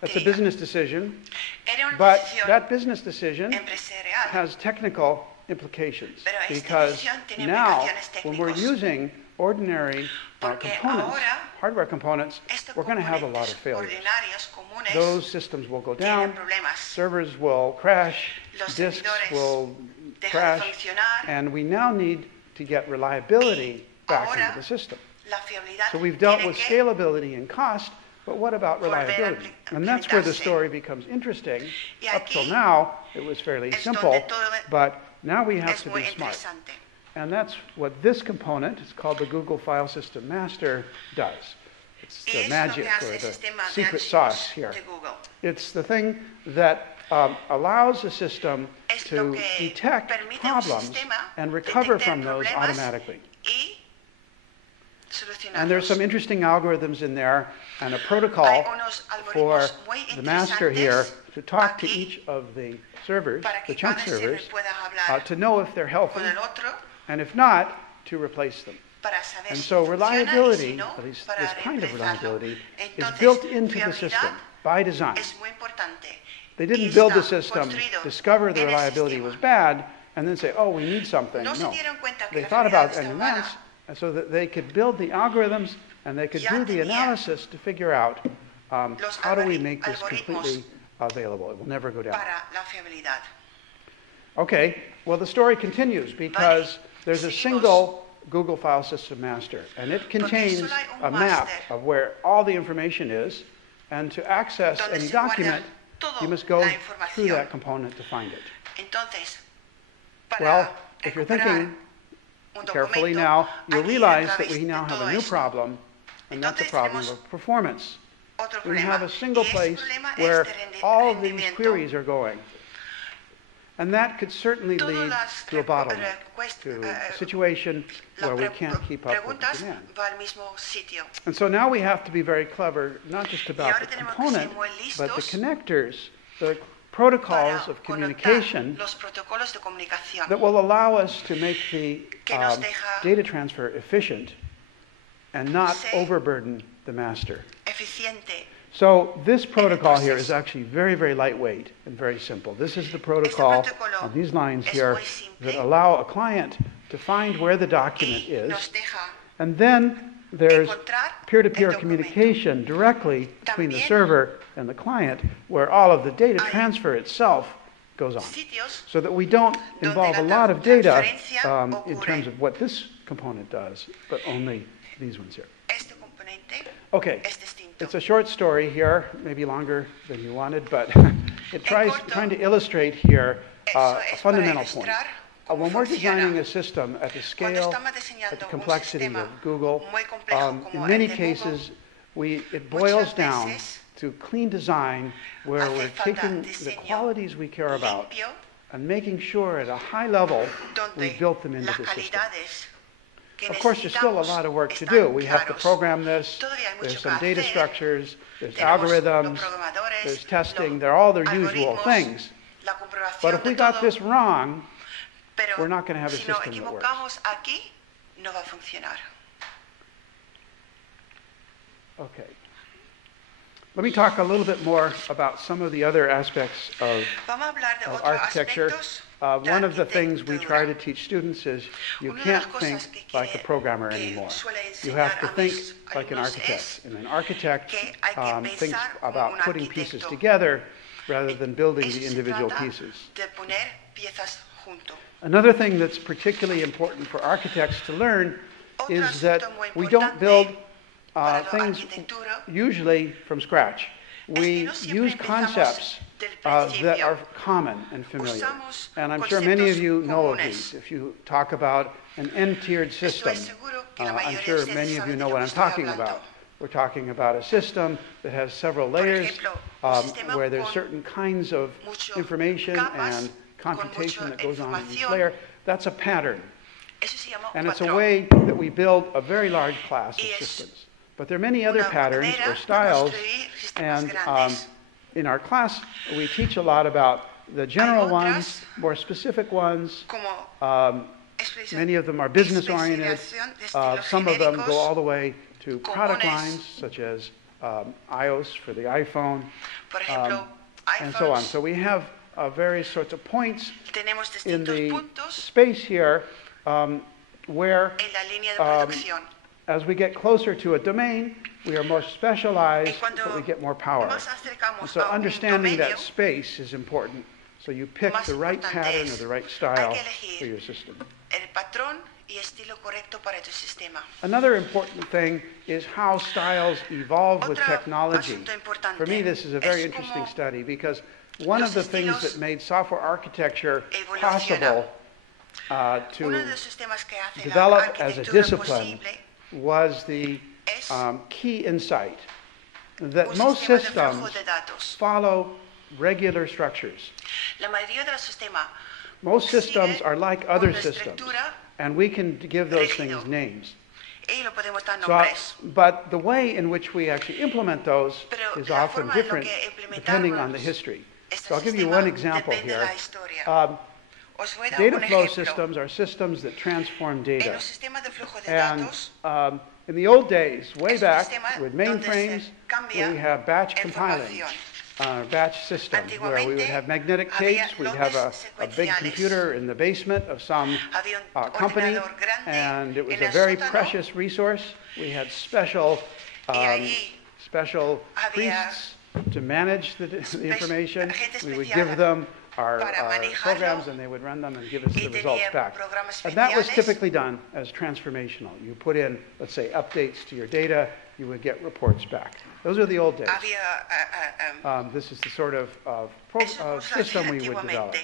that's a digan. business decision, Era una but decisión that business decision empresarial. has technical implications, Pero esta because decisión tiene now implicaciones when we're técnicos. using ordinary Porque components, ahora hardware components, estos we're going to have a lot of componentes failures. ordinarios comunes Those systems will go tienen down, problemas. servers will crash, Los disks servidores will dejan de crash, funcionar. and we now need to get reliability back Ahora, into the system. La fiabilidad So we've dealt tiene with que scalability and cost, but what about volver a reliability? And that's where the implementarse. story becomes interesting. Y Up till aquí now, it was fairly es simple, donde todo but now we have es to muy be smart. interesante. And that's what this component, it's called the Google File System Master, does. It's Y the es lo magic que hace or el the sistema de secret archivos sauce here. de Google. It's the thing that allows the system Es lo to que detect permite a un problems sistema and recover detectar from those problemas automatically. y And there's solucionarlos. some interesting algorithms in there and a Hay protocol unos for algoritmos muy the master here interesantes to talk to aquí each of the servers, para the que chunk cada server servers, pueda hablar to know if they're healthy, con el otro and if not, to replace them. para saber And si so funciona y si reliability, no, at least para this kind of reemplazarlo. reliability, is Entonces, built into the fiabilidad system by design. es muy importante. They Y didn't build the está system, construido discover the en el reliability sistema. was bad, and then say, oh, we need something. No se No. dieron cuenta que They la thought fiabilidad about an estaba mala. advance so that they could build the algorithms and they could Ya do the tenía analysis to figure out los how do we make this algoritmos completely available. It will never go down. para la fiabilidad. Okay, well, the story continues because there's a seguimos. single Google File System Master, and it contains solo hay a un map máster. of where all the information is, and to access Donde any se guarda document, todo you must go la through información. that component to find it. Entonces, para Well, if you're recuperar thinking un carefully documento, now, you'll hay que ir a realize that través we de now have todo a new esto. problem, and that's a Entonces, problem tenemos of performance. Otro We problema. have a single Y ese place problema es where de all of these rendimiento. queries are going. And that could certainly Todas lead las to a bottleneck, to a situation las where we can't keep up with the preguntas demand. va al mismo sitio. And so now we have to be very clever, not just about ahora the tenemos que component, ser muy but the listos connectors, the protocols para of conectar communication los protocolos de comunicación that will allow us to make the que nos deja data transfer efficient and not ser overburden the master. eficiente. So this protocol here Entonces, is actually very, very lightweight and very simple. This is the protocol protocolo on these lines es here muy simple that allow a client to find where the document Y is, nos deja and then there's encontrar peer-to-peer el documento. communication directly between the También server and the client, where all of the data hay transfer itself goes on. sitios So that we don't involve a la lot of data transferencia in ocurre. terms of what this component does, but only these ones here. Este componente Okay, es distinto. it's a short story here, maybe longer than you wanted, but it tries corto, trying to illustrate here Eso a es fundamental para point. ilustrar cómo When we're funciona. designing a system at the Cuando scale, estamos at the diseñando un complexity sistema of Google, muy complejo in como many el de Google, cases, it boils muchas down veces to clean design where hace we're falta taking the diseño qualities we care about limpio, and making sure at a high level we donde built them into las the system. calidades que Of course, there's still a necesitamos lot of work to están do. We have to claros. program this, Todavía hay there's mucho some que data hacer. structures, there's Tenemos algorithms, los programadores, there's testing, los they're all their usual algoritmos, things. la comprobación But if we de got todo, this wrong, pero we're not going to have a si nos system that works. equivocamos aquí, no va a funcionar. Okay. Let me talk a little bit more about some of the other aspects of Vamos a hablar de otros architecture. aspectos de One of the things we arquitectura. try to teach students is you Una de can't las think cosas que like a programmer que anymore. suele You enseñar have to a think mis like an alumnos architect. es And an architect que hay que thinks pensar como about un putting pieces arquitecto. together rather than building Eso the se individual trata pieces. de poner piezas junto. Another thing that's particularly important for architects to learn Otro is that asunto muy we don't build para la things arquitectura usually from scratch. We no siempre use concepts del that principio. are common and familiar. Usamos And I'm sure many of you conceptos know of comunes. these. If you talk about an n-tiered system, Estoy seguro que la I'm mayoría de sure ustedes many of saben you de know lo what que I'm estoy talking hablando. about. We're talking about a system that has several Por layers, ejemplo, un sistema where there's con certain kinds of mucho information capas, and computation con that mucha goes on in each información. layer. That's a pattern. Eso se llama And un it's a patrón. way that we build a very large class of Y es systems. But there are many other una patterns manera or de styles, construir sistemas and grandes. in our class we teach a lot about the general Hay ones, otras, more specific ones. como Many of them are business-oriented. especialización de estilos Some of them go genéricos all the way to product comunes. lines, such as iOS for the iPhone, Por ejemplo, and so on. iPhones. So we have various sorts of points Tenemos in distintos the puntos space here where en la línea de producción. as we get closer to a domain, we are more specialized, Y cuando but we get more power. más acercamos And so a un understanding that dominio, space is important. So you pick más the right importante pattern or es, the right hay style que elegir for your system. el patrón y estilo correcto para tu sistema. Another important thing is how styles evolve with Otro technology. asunto importante For me, this is a very es interesting cómo study because one of los the things estilos that made software architecture evolucionan. possible Uno to de los sistemas que hace la develop as a arquitectura discipline posible was the es key insight that un most sistema de systems flujo de datos. follow regular structures. La mayoría de los sistemas Most systems sigue are like other una systems, estructura and we can give those rígido. things names. y lo podemos dar So, nombres. but the way in which we actually implement those Pero is la often forma en lo different que depending on the implementamos history. este So I'll give you sistema one example depende de here. la historia. Os voy a dar Data un flow ejemplo. systems are systems that transform En data. los sistemas de flujo de And datos, in the old days, way es un back sistema with donde se mainframes, cambia we have batch compiling, información. batch system, where we would Antiguamente have magnetic había tapes, we'd have a big secuenciales. computer in the basement of some Había un company, ordenador grande and it was en a el very sótano, precious resource. We had special allí special había priests to manage the information. gente We would especial give them our para manejarlo, programs, and they would run them and give us y the results tenían back. programas And that was especiales. typically done as transformational. You put in, let's say, updates to your data, you would get reports back. Those are the old days. Había This is the sort of eso como se system hacía we would develop. antiguamente.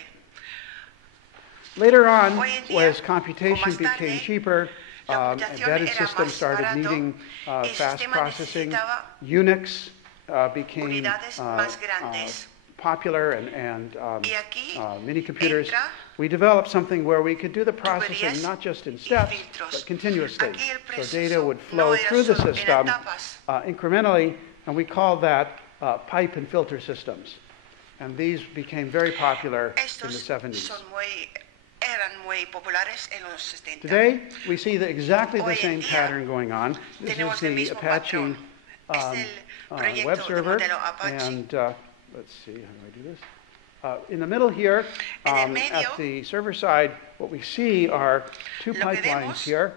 Later on, Hoy en día, as computation o más tarde, became cheaper, la computación embedded era systems más started barato, needing el fast sistema processing. necesitaba Unix became unidades más grandes. popular, and Y aquí mini computers. entra We developed something where we could do the processing tuberías not just in y steps, filtros. but continuously. Aquí el So proceso data would no flow era through the solo en system etapas. incrementally, and we called that pipe and filter systems. And these became very popular in the Estos 70s. eran muy populares en los 70. Today, we see exactly the Hoy en same día, pattern going on. This tenemos is el the mismo Apache patrón. Es el proyecto web de server, modelo Apache. and let's see, how do I do this? In the middle here, En el at medio, the server side, what we see are two lo que pipelines vemos, here,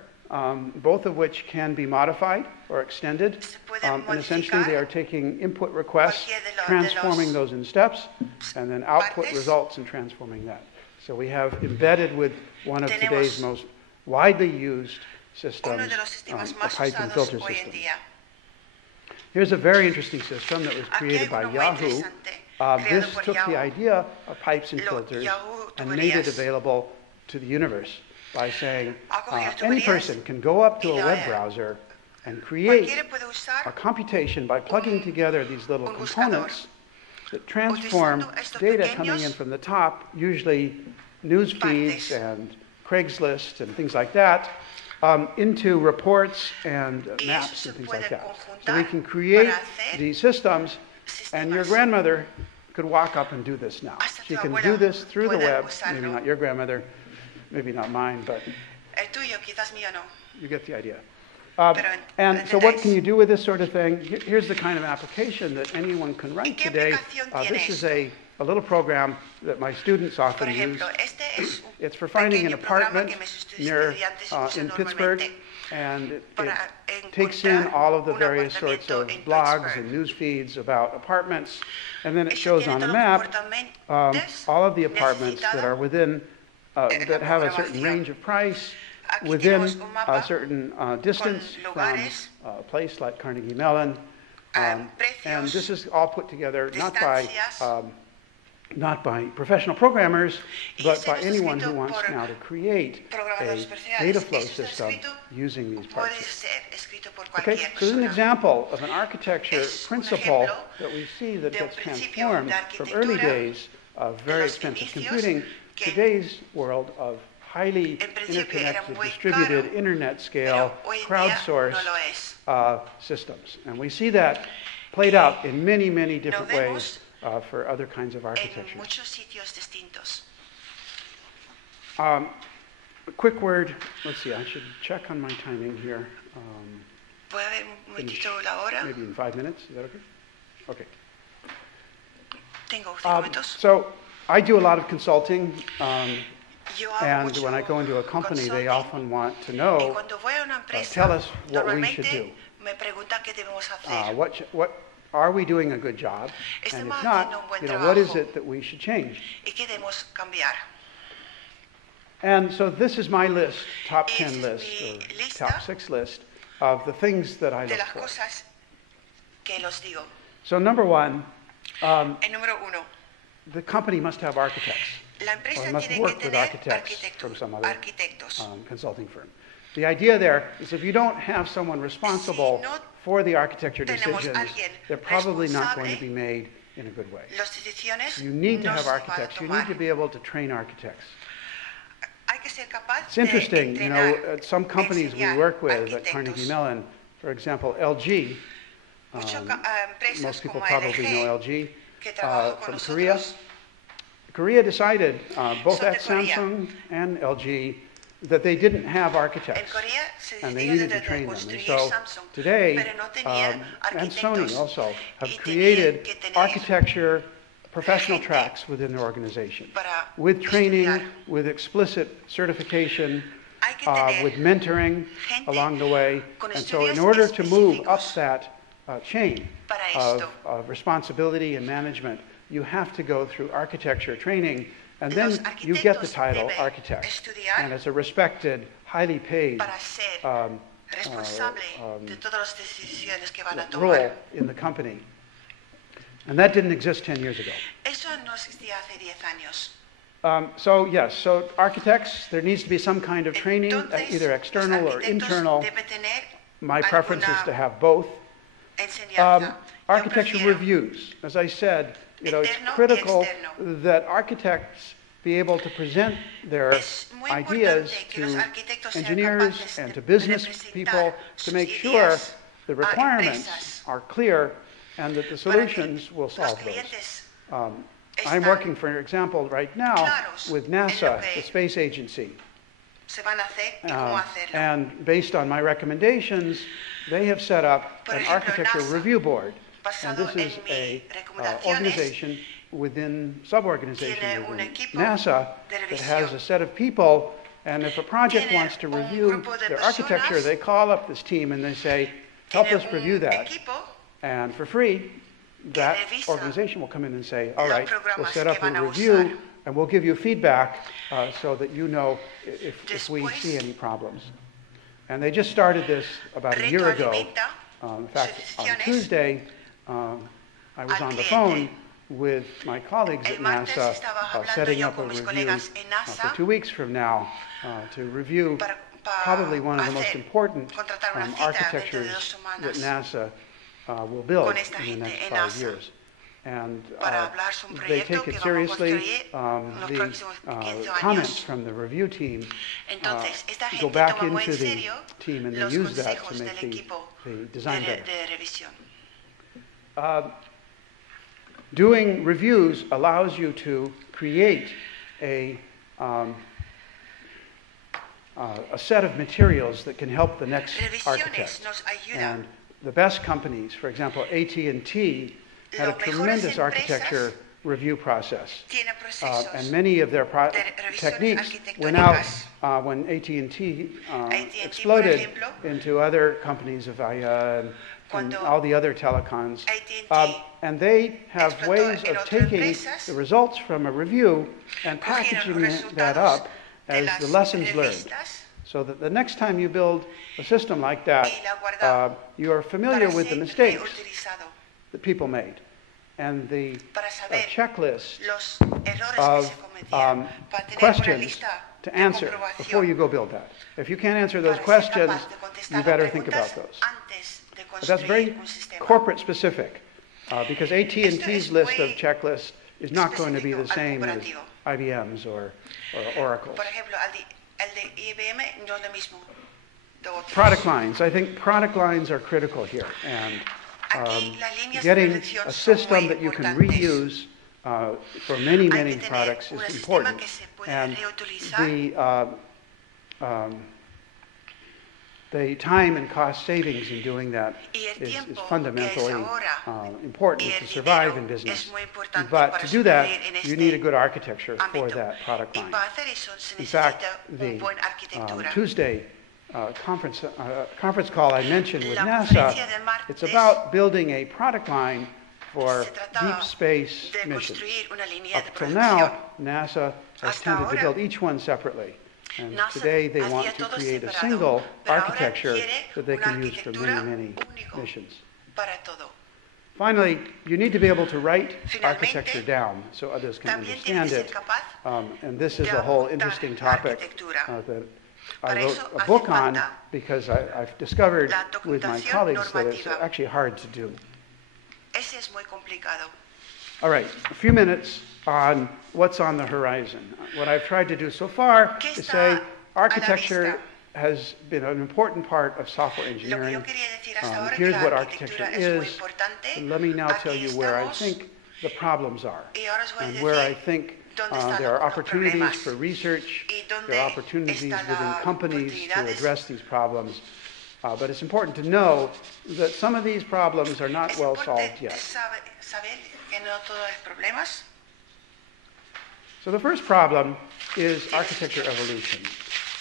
both of which can be modified or extended. Se pueden And essentially, they modificar are taking input requests, cualquier de transforming los those in steps, and then output partes. results and transforming that. So we have embedded with one of Tenemos today's most widely used systems, uno de los sistemas a más pipe and usados filter hoy en system. día. Here's a very interesting system that was Aquí created hay by uno muy Yahoo. interesante, This creado por took the Yahoo. idea of pipes and Lo- filters Yahoo and made it tuberías. available to the universe by saying Ha cogido any tuberías person can go up to y a lo web ha- browser and create Cualquiera puede usar a computation by plugging together these little un buscador. components that transform Utilizando estos data pequeños coming in from the top, usually news feeds partes. and Craigslist and things like that, into reports and Y maps eso se and things puede like that. conjuntar So we can create para hacer these systems, and your sistemas. grandmother could walk up and do this now. Hasta She tu can abuela do this through the puede web, usarlo. maybe not your grandmother, maybe not mine, but El tuyo, quizás mío no. you get the idea. Pero And so what entendáis. can you do with this sort of thing? Here's the kind of application that anyone can write qué today. aplicación tiene This is esto? a little program that my students Por often use. ejemplo, este es un It's for finding an pequeño programa apartment que mis near estudiantes in usan Pittsburgh, normalmente and it para takes in encontrar all of the un various sorts apartamento of en blogs Pittsburgh. and news feeds about apartments, and then it Eso shows tiene on a todos los map comportamientos all of the apartments that are necesitados within that have a certain range of price within a certain distance from a place like Carnegie Mellon. And this is all put together not by professional programmers, but by anyone who wants now to create a data flow system using these parts. Okay, so this is an example of an architecture principle that we see that gets transformed from early days of very expensive computing, today's world of highly interconnected, distributed, internet scale, crowdsourced systems. And we see that played out in many, many different ways for other kinds of architecture. A quick word, let's see, I should check on my timing here. Maybe in 5 minutes, is that okay? Okay. So I do a lot of consulting, and when I go into a company, they often want to know, tell us what we should do. What are we doing a good job? And if not, what is it that we should change? And so this is my list, top 10 list, or top 6 list of the things that I look for. So number one, the company must have architects, or must work with architects from some other consulting firm. The idea there is if you don't have someone responsible for the architecture decisions, they're probably not going to be made in a good way. You need to have architects. You need to be able to train architects. It's interesting, at some companies we work with at Carnegie Mellon, for example, LG, most people probably know LG, from Korea. Korea decided, both at Samsung and LG, that they didn't have architects, and they needed to train them. And so today, and Sony also, have created architecture professional tracks within their organization, with training, with explicit certification, with mentoring along the way. And so in order to move up that chain of responsibility and management, you have to go through architecture training, and then you get the title architect. And it's a respected, highly paid role in the company. And that didn't exist 10 years ago. So yes, so architects, there needs to be some kind of training, either external or internal. My preference is to have both. Architecture reviews, as I said, it's critical that architects be able to present their ideas to engineers and to business people to make sure the requirements are clear and that the solutions will solve those. I'm working, for example, right now with NASA, the space agency. And based on my recommendations, they have set up an architecture review board. And this is an organization within, sub-organization within NASA that has a set of people, and if a project wants to review their architecture, they call up this team and they say, help us review that. And for free, that organization will come in and say, all right, we'll set up a review and we'll give you feedback so that you know if we see any problems. And they just started this about a year ago. In fact, on Tuesday, I was on the phone with my colleagues at NASA setting up a review for 2 weeks from now to review probably one of the most important architectures that NASA will build in the next 5 years. And they take it seriously. The comments from the review team go back into the team, and they use that to make the design better. Doing reviews allows you to create a set of materials that can help the next architect. And the best companies, for example, AT&T, had a tremendous architecture review process. And many of their techniques went out when AT&T exploded into other companies, Avaya and all the other telecoms. And they have ways of taking the results from a review and packaging that up as the lessons learned, so that the next time you build a system like that, you are familiar with the mistakes that people made and the checklist of questions to answer before you go build that. If you can't answer those questions, you better think about those. But that's very corporate specific, because AT&T's list of checklists is not going to be the same as IBM's or Oracle's. Product lines. I think product lines are critical here, and getting a system that you can reuse for many, many products is important. And the time and cost savings in doing that is fundamentally important to survive in business. But to do that, you need a good architecture for that product line. In fact, the Tuesday conference call I mentioned with NASA, it's about building a product line for deep space missions. Up till now, NASA has tended to build each one separately. And today they want to create a single architecture that they can use for many, many missions. Finally, you need to be able to write architecture down so others can understand it. And this is a whole interesting topic that I wrote a book on, because I've discovered with my colleagues that it's actually hard to do. All right, a few minutes on what's on the horizon. What I've tried to do so far is say architecture has been an important part of software engineering. Here's what architecture is. And let me now tell you where I think the problems are, and where I think there are opportunities for research, there are opportunities within companies to address these problems. But it's important to know that some of these problems are not well solved yet. So the first problem is architecture evolution.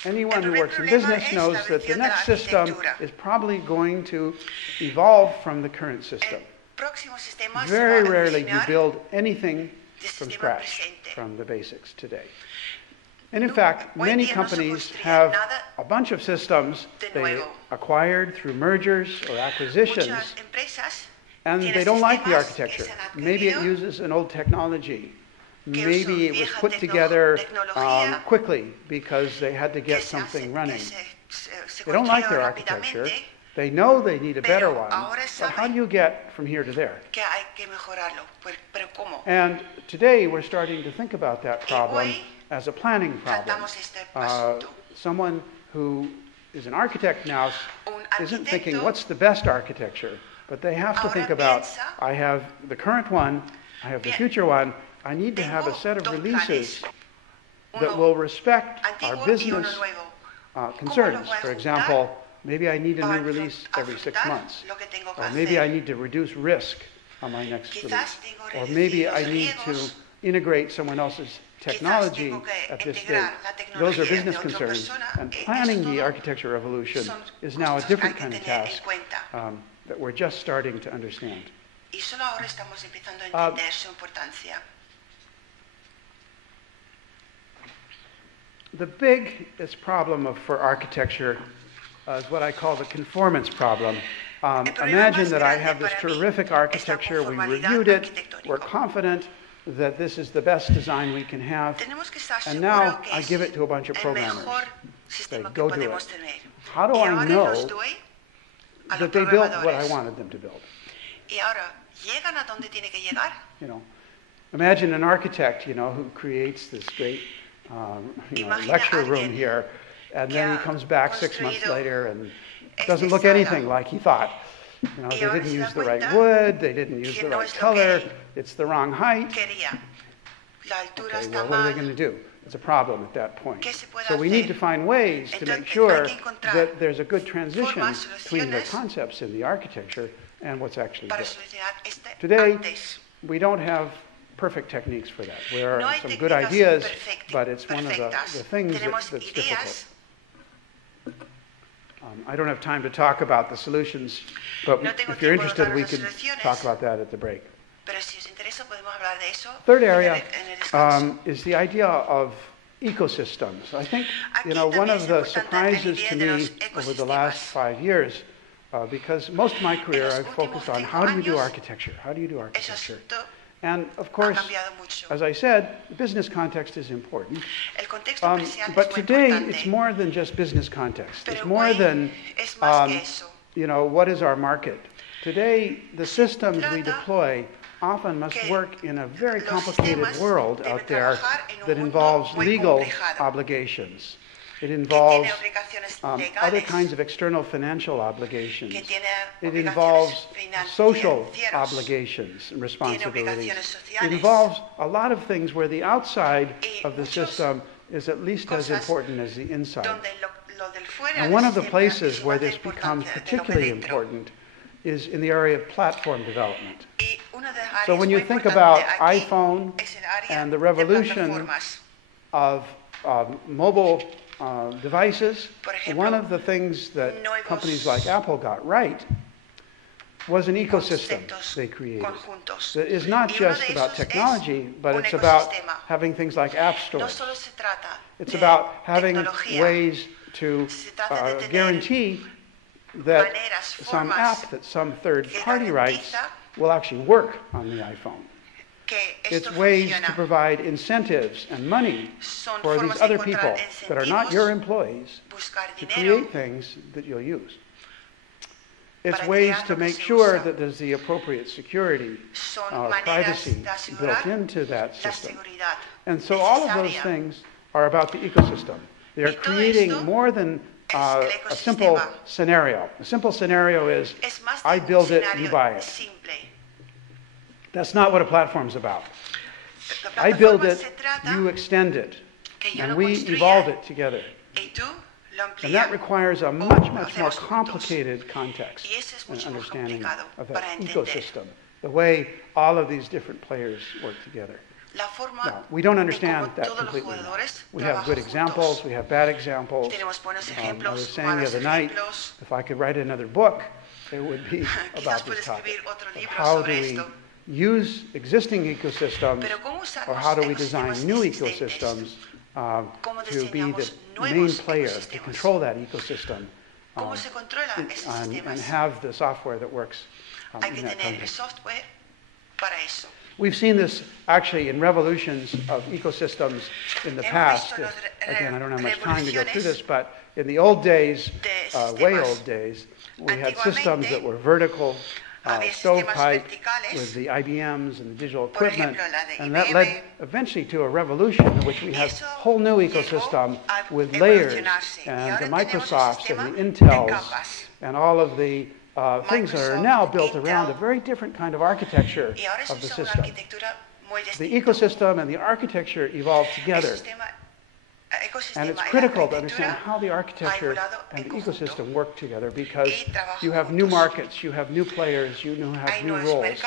Anyone who works in business knows that the next system is probably going to evolve from the current system. Very rarely do you build anything from scratch, from the basics today. And in fact, many companies have a bunch of systems they acquired through mergers or acquisitions, and they don't like the architecture. Maybe it uses an old technology. Maybe it was put together quickly because they had to get something running. They don't like their architecture. They know they need a better one, but how do you get from here to there? And today we're starting to think about that problem as a planning problem. Someone who is an architect now isn't thinking, what's the best architecture? But they have to think about, I have the current one, I have the future one, I need to have a set of releases that will respect our business concerns. For example, maybe I need a new release every 6 months. Or maybe I need to reduce risk on my next release. Or maybe I need to integrate someone else's technology at this stage. Those are business concerns. And planning the architecture evolution is now a different kind of task that we're just starting to understand. The biggest problem for architecture is what I call the conformance problem. Imagine that I have this terrific architecture, we reviewed it, we're confident that this is the best design we can have, and now I give it to a bunch of programmers. Say, go do it. How do I know that they built what I wanted them to build? You know, imagine an architect, who creates this great lecture room here, and then he comes back 6 months later and it doesn't look anything like he thought. They didn't use the right wood, they didn't use the right color, it's the wrong height. Okay, well, what are they going to do? It's a problem at that point. So we need to find ways to make sure that there's a good transition between the concepts in the architecture and what's actually built. Today, we don't have perfect techniques for that. There are some good ideas, but it's one of the things that's difficult. I don't have time to talk about the solutions, but if you're interested, we can talk about that at the break. Third area is the idea of ecosystems. I think, one of the surprises to me over the last 5 years, because most of my career I've focused on how do you do architecture? How do you do architecture? And of course, as I said, the business context is important. But today, it's more than just business context. It's more than, what is our market? Today, the systems we deploy often must work in a very complicated world out there that involves legal obligations. It involves other kinds of external financial obligations. It involves social obligations and responsibilities. It involves a lot of things where the outside of the system is at least as important as the inside. And one of the places where this becomes particularly important is in the area of platform development. So when you think about iPhone and the revolution of mobile devices, one of the things that companies like Apple got right was an ecosystem they created. That is not just about technology, but it's about having things like app stores. It's about having ways to guarantee that some app that some third party writes will actually work on the iPhone. It's ways to provide incentives and money for these other people that are not your employees to create things that you'll use. It's ways to make sure that there's the appropriate security or privacy built into that system. And so all of those things are about the ecosystem. They are creating more than a simple scenario. A simple scenario is, I build it, you buy it. That's not what a platform's about. I build it, you extend it, and we evolve it together. And that requires a much, much more complicated context and understanding of that ecosystem, the way all of these different players work together. Now, we don't understand that completely. We have good examples, we have bad examples. I was saying the other night, if I could write another book, it would be about this topic. How do we use existing ecosystems, or how do we design new ecosystems to be the main player, to control that ecosystem, and have the software that works in that context. We've seen this actually in revolutions of ecosystems in the past. Again, I don't have much time to go through this, but in the old days, way old days, we had systems that were vertical, stovepipe with the IBMs and the digital equipment, and that led eventually to a revolution in which we have a whole new ecosystem with layers, and the Microsofts and the Intels, and all of the things that are now built around a very different kind of architecture of the system. The ecosystem and the architecture evolve together. And it's critical to understand how the architecture and the ecosystem work together, because you have new markets, you have new players, you have new roles,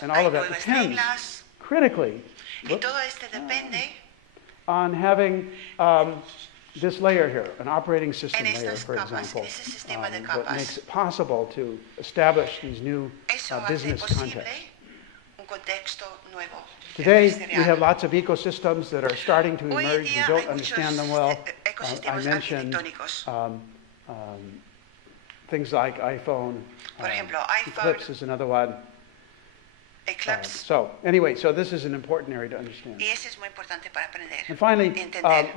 and all of that depends critically on having this layer here, an operating system layer, for example, that makes it possible to establish these new business contexts. Today, we have lots of ecosystems that are starting to emerge. We don't understand them well. I mentioned things like iPhone. Eclipse is another one. So this is an important area to understand. And finally,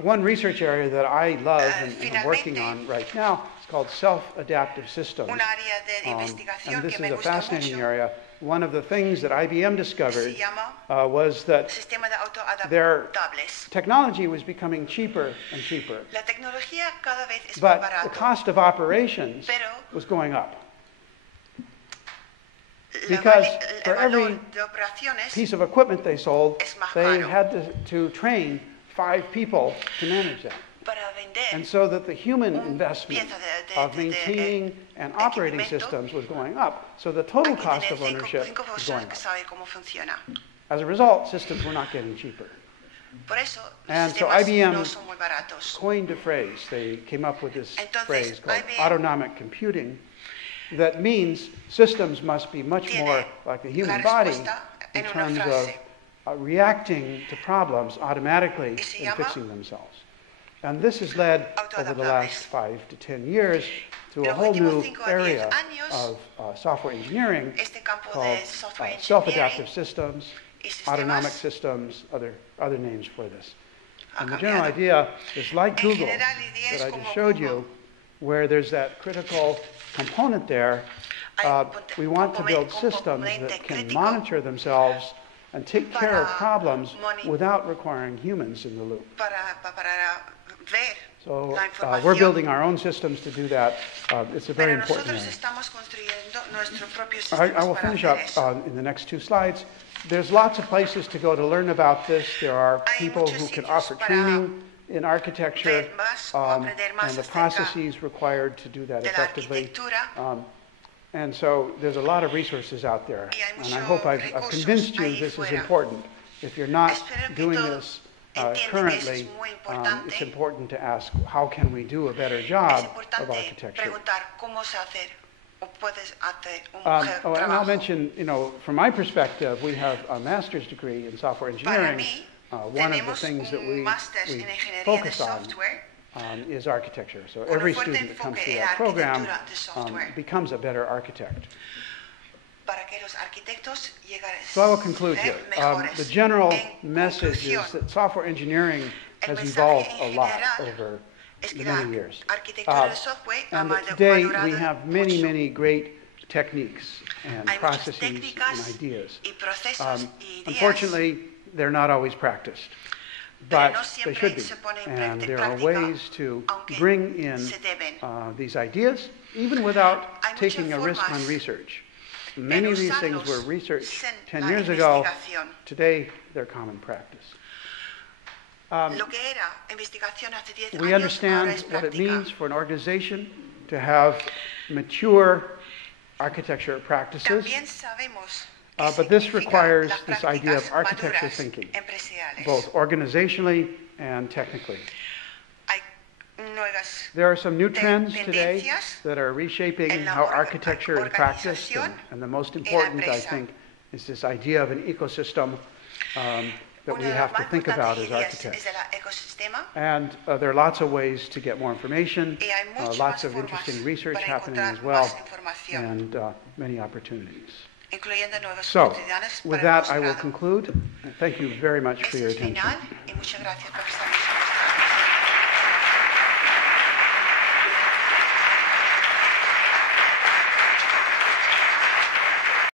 one research area that I love and am working on right now is called self-adaptive systems. And this is a fascinating area. One of the things that IBM discovered was that their technology was becoming cheaper and cheaper. But the cost of operations was going up. Because for every piece of equipment they sold, they had to train 5 people to manage that. And so that the human investment of maintaining and operating systems was going up. So the total cost of ownership was going up. As a result, systems were not getting cheaper. And so IBM coined a phrase. They came up with this phrase called autonomic computing, that means systems must be much more like the human body in terms of reacting to problems automatically and fixing themselves. And this has led, over the last 5 to 10 years, to a whole new area of software engineering called self-adaptive systems, autonomic systems, other names for this. And the general idea is like Google that I just showed you, where there's that critical component there. We want to build systems that can monitor themselves and take care of problems without requiring humans in the loop. So we're building our own systems to do that. It's a very important area. I will finish up in the next 2 slides. There's lots of places to go to learn about this. There are people who can offer training in architecture and the processes required to do that effectively. And so there's a lot of resources out there. And I hope I've convinced you this is important. If you're not doing this currently, it's important to ask, how can we do a better job of architecture? And I'll mention, from my perspective, we have a master's degree in software engineering. One of the things that we focus on is architecture. So every student that comes through that program becomes a better architect. So I will conclude here. The general message is that software engineering has evolved a lot over the many years. And that today we have many, many great techniques and processes and ideas. Unfortunately, they're not always practiced, but they should be. And there are ways to bring in these ideas, even without taking a risk on research. Many of these things were researched 10 years ago. Today, they're common practice. We understand what it means for an organization to have mature architecture practices, but this requires this idea of architecture thinking, both organizationally and technically. There are some new trends today that are reshaping how architecture is practiced, and the most important, I think, is this idea of an ecosystem that we have to think about as architects. And there are lots of ways to get more information, lots of interesting research happening as well, and many opportunities. So, with that, I will conclude. Thank you very much for your attention.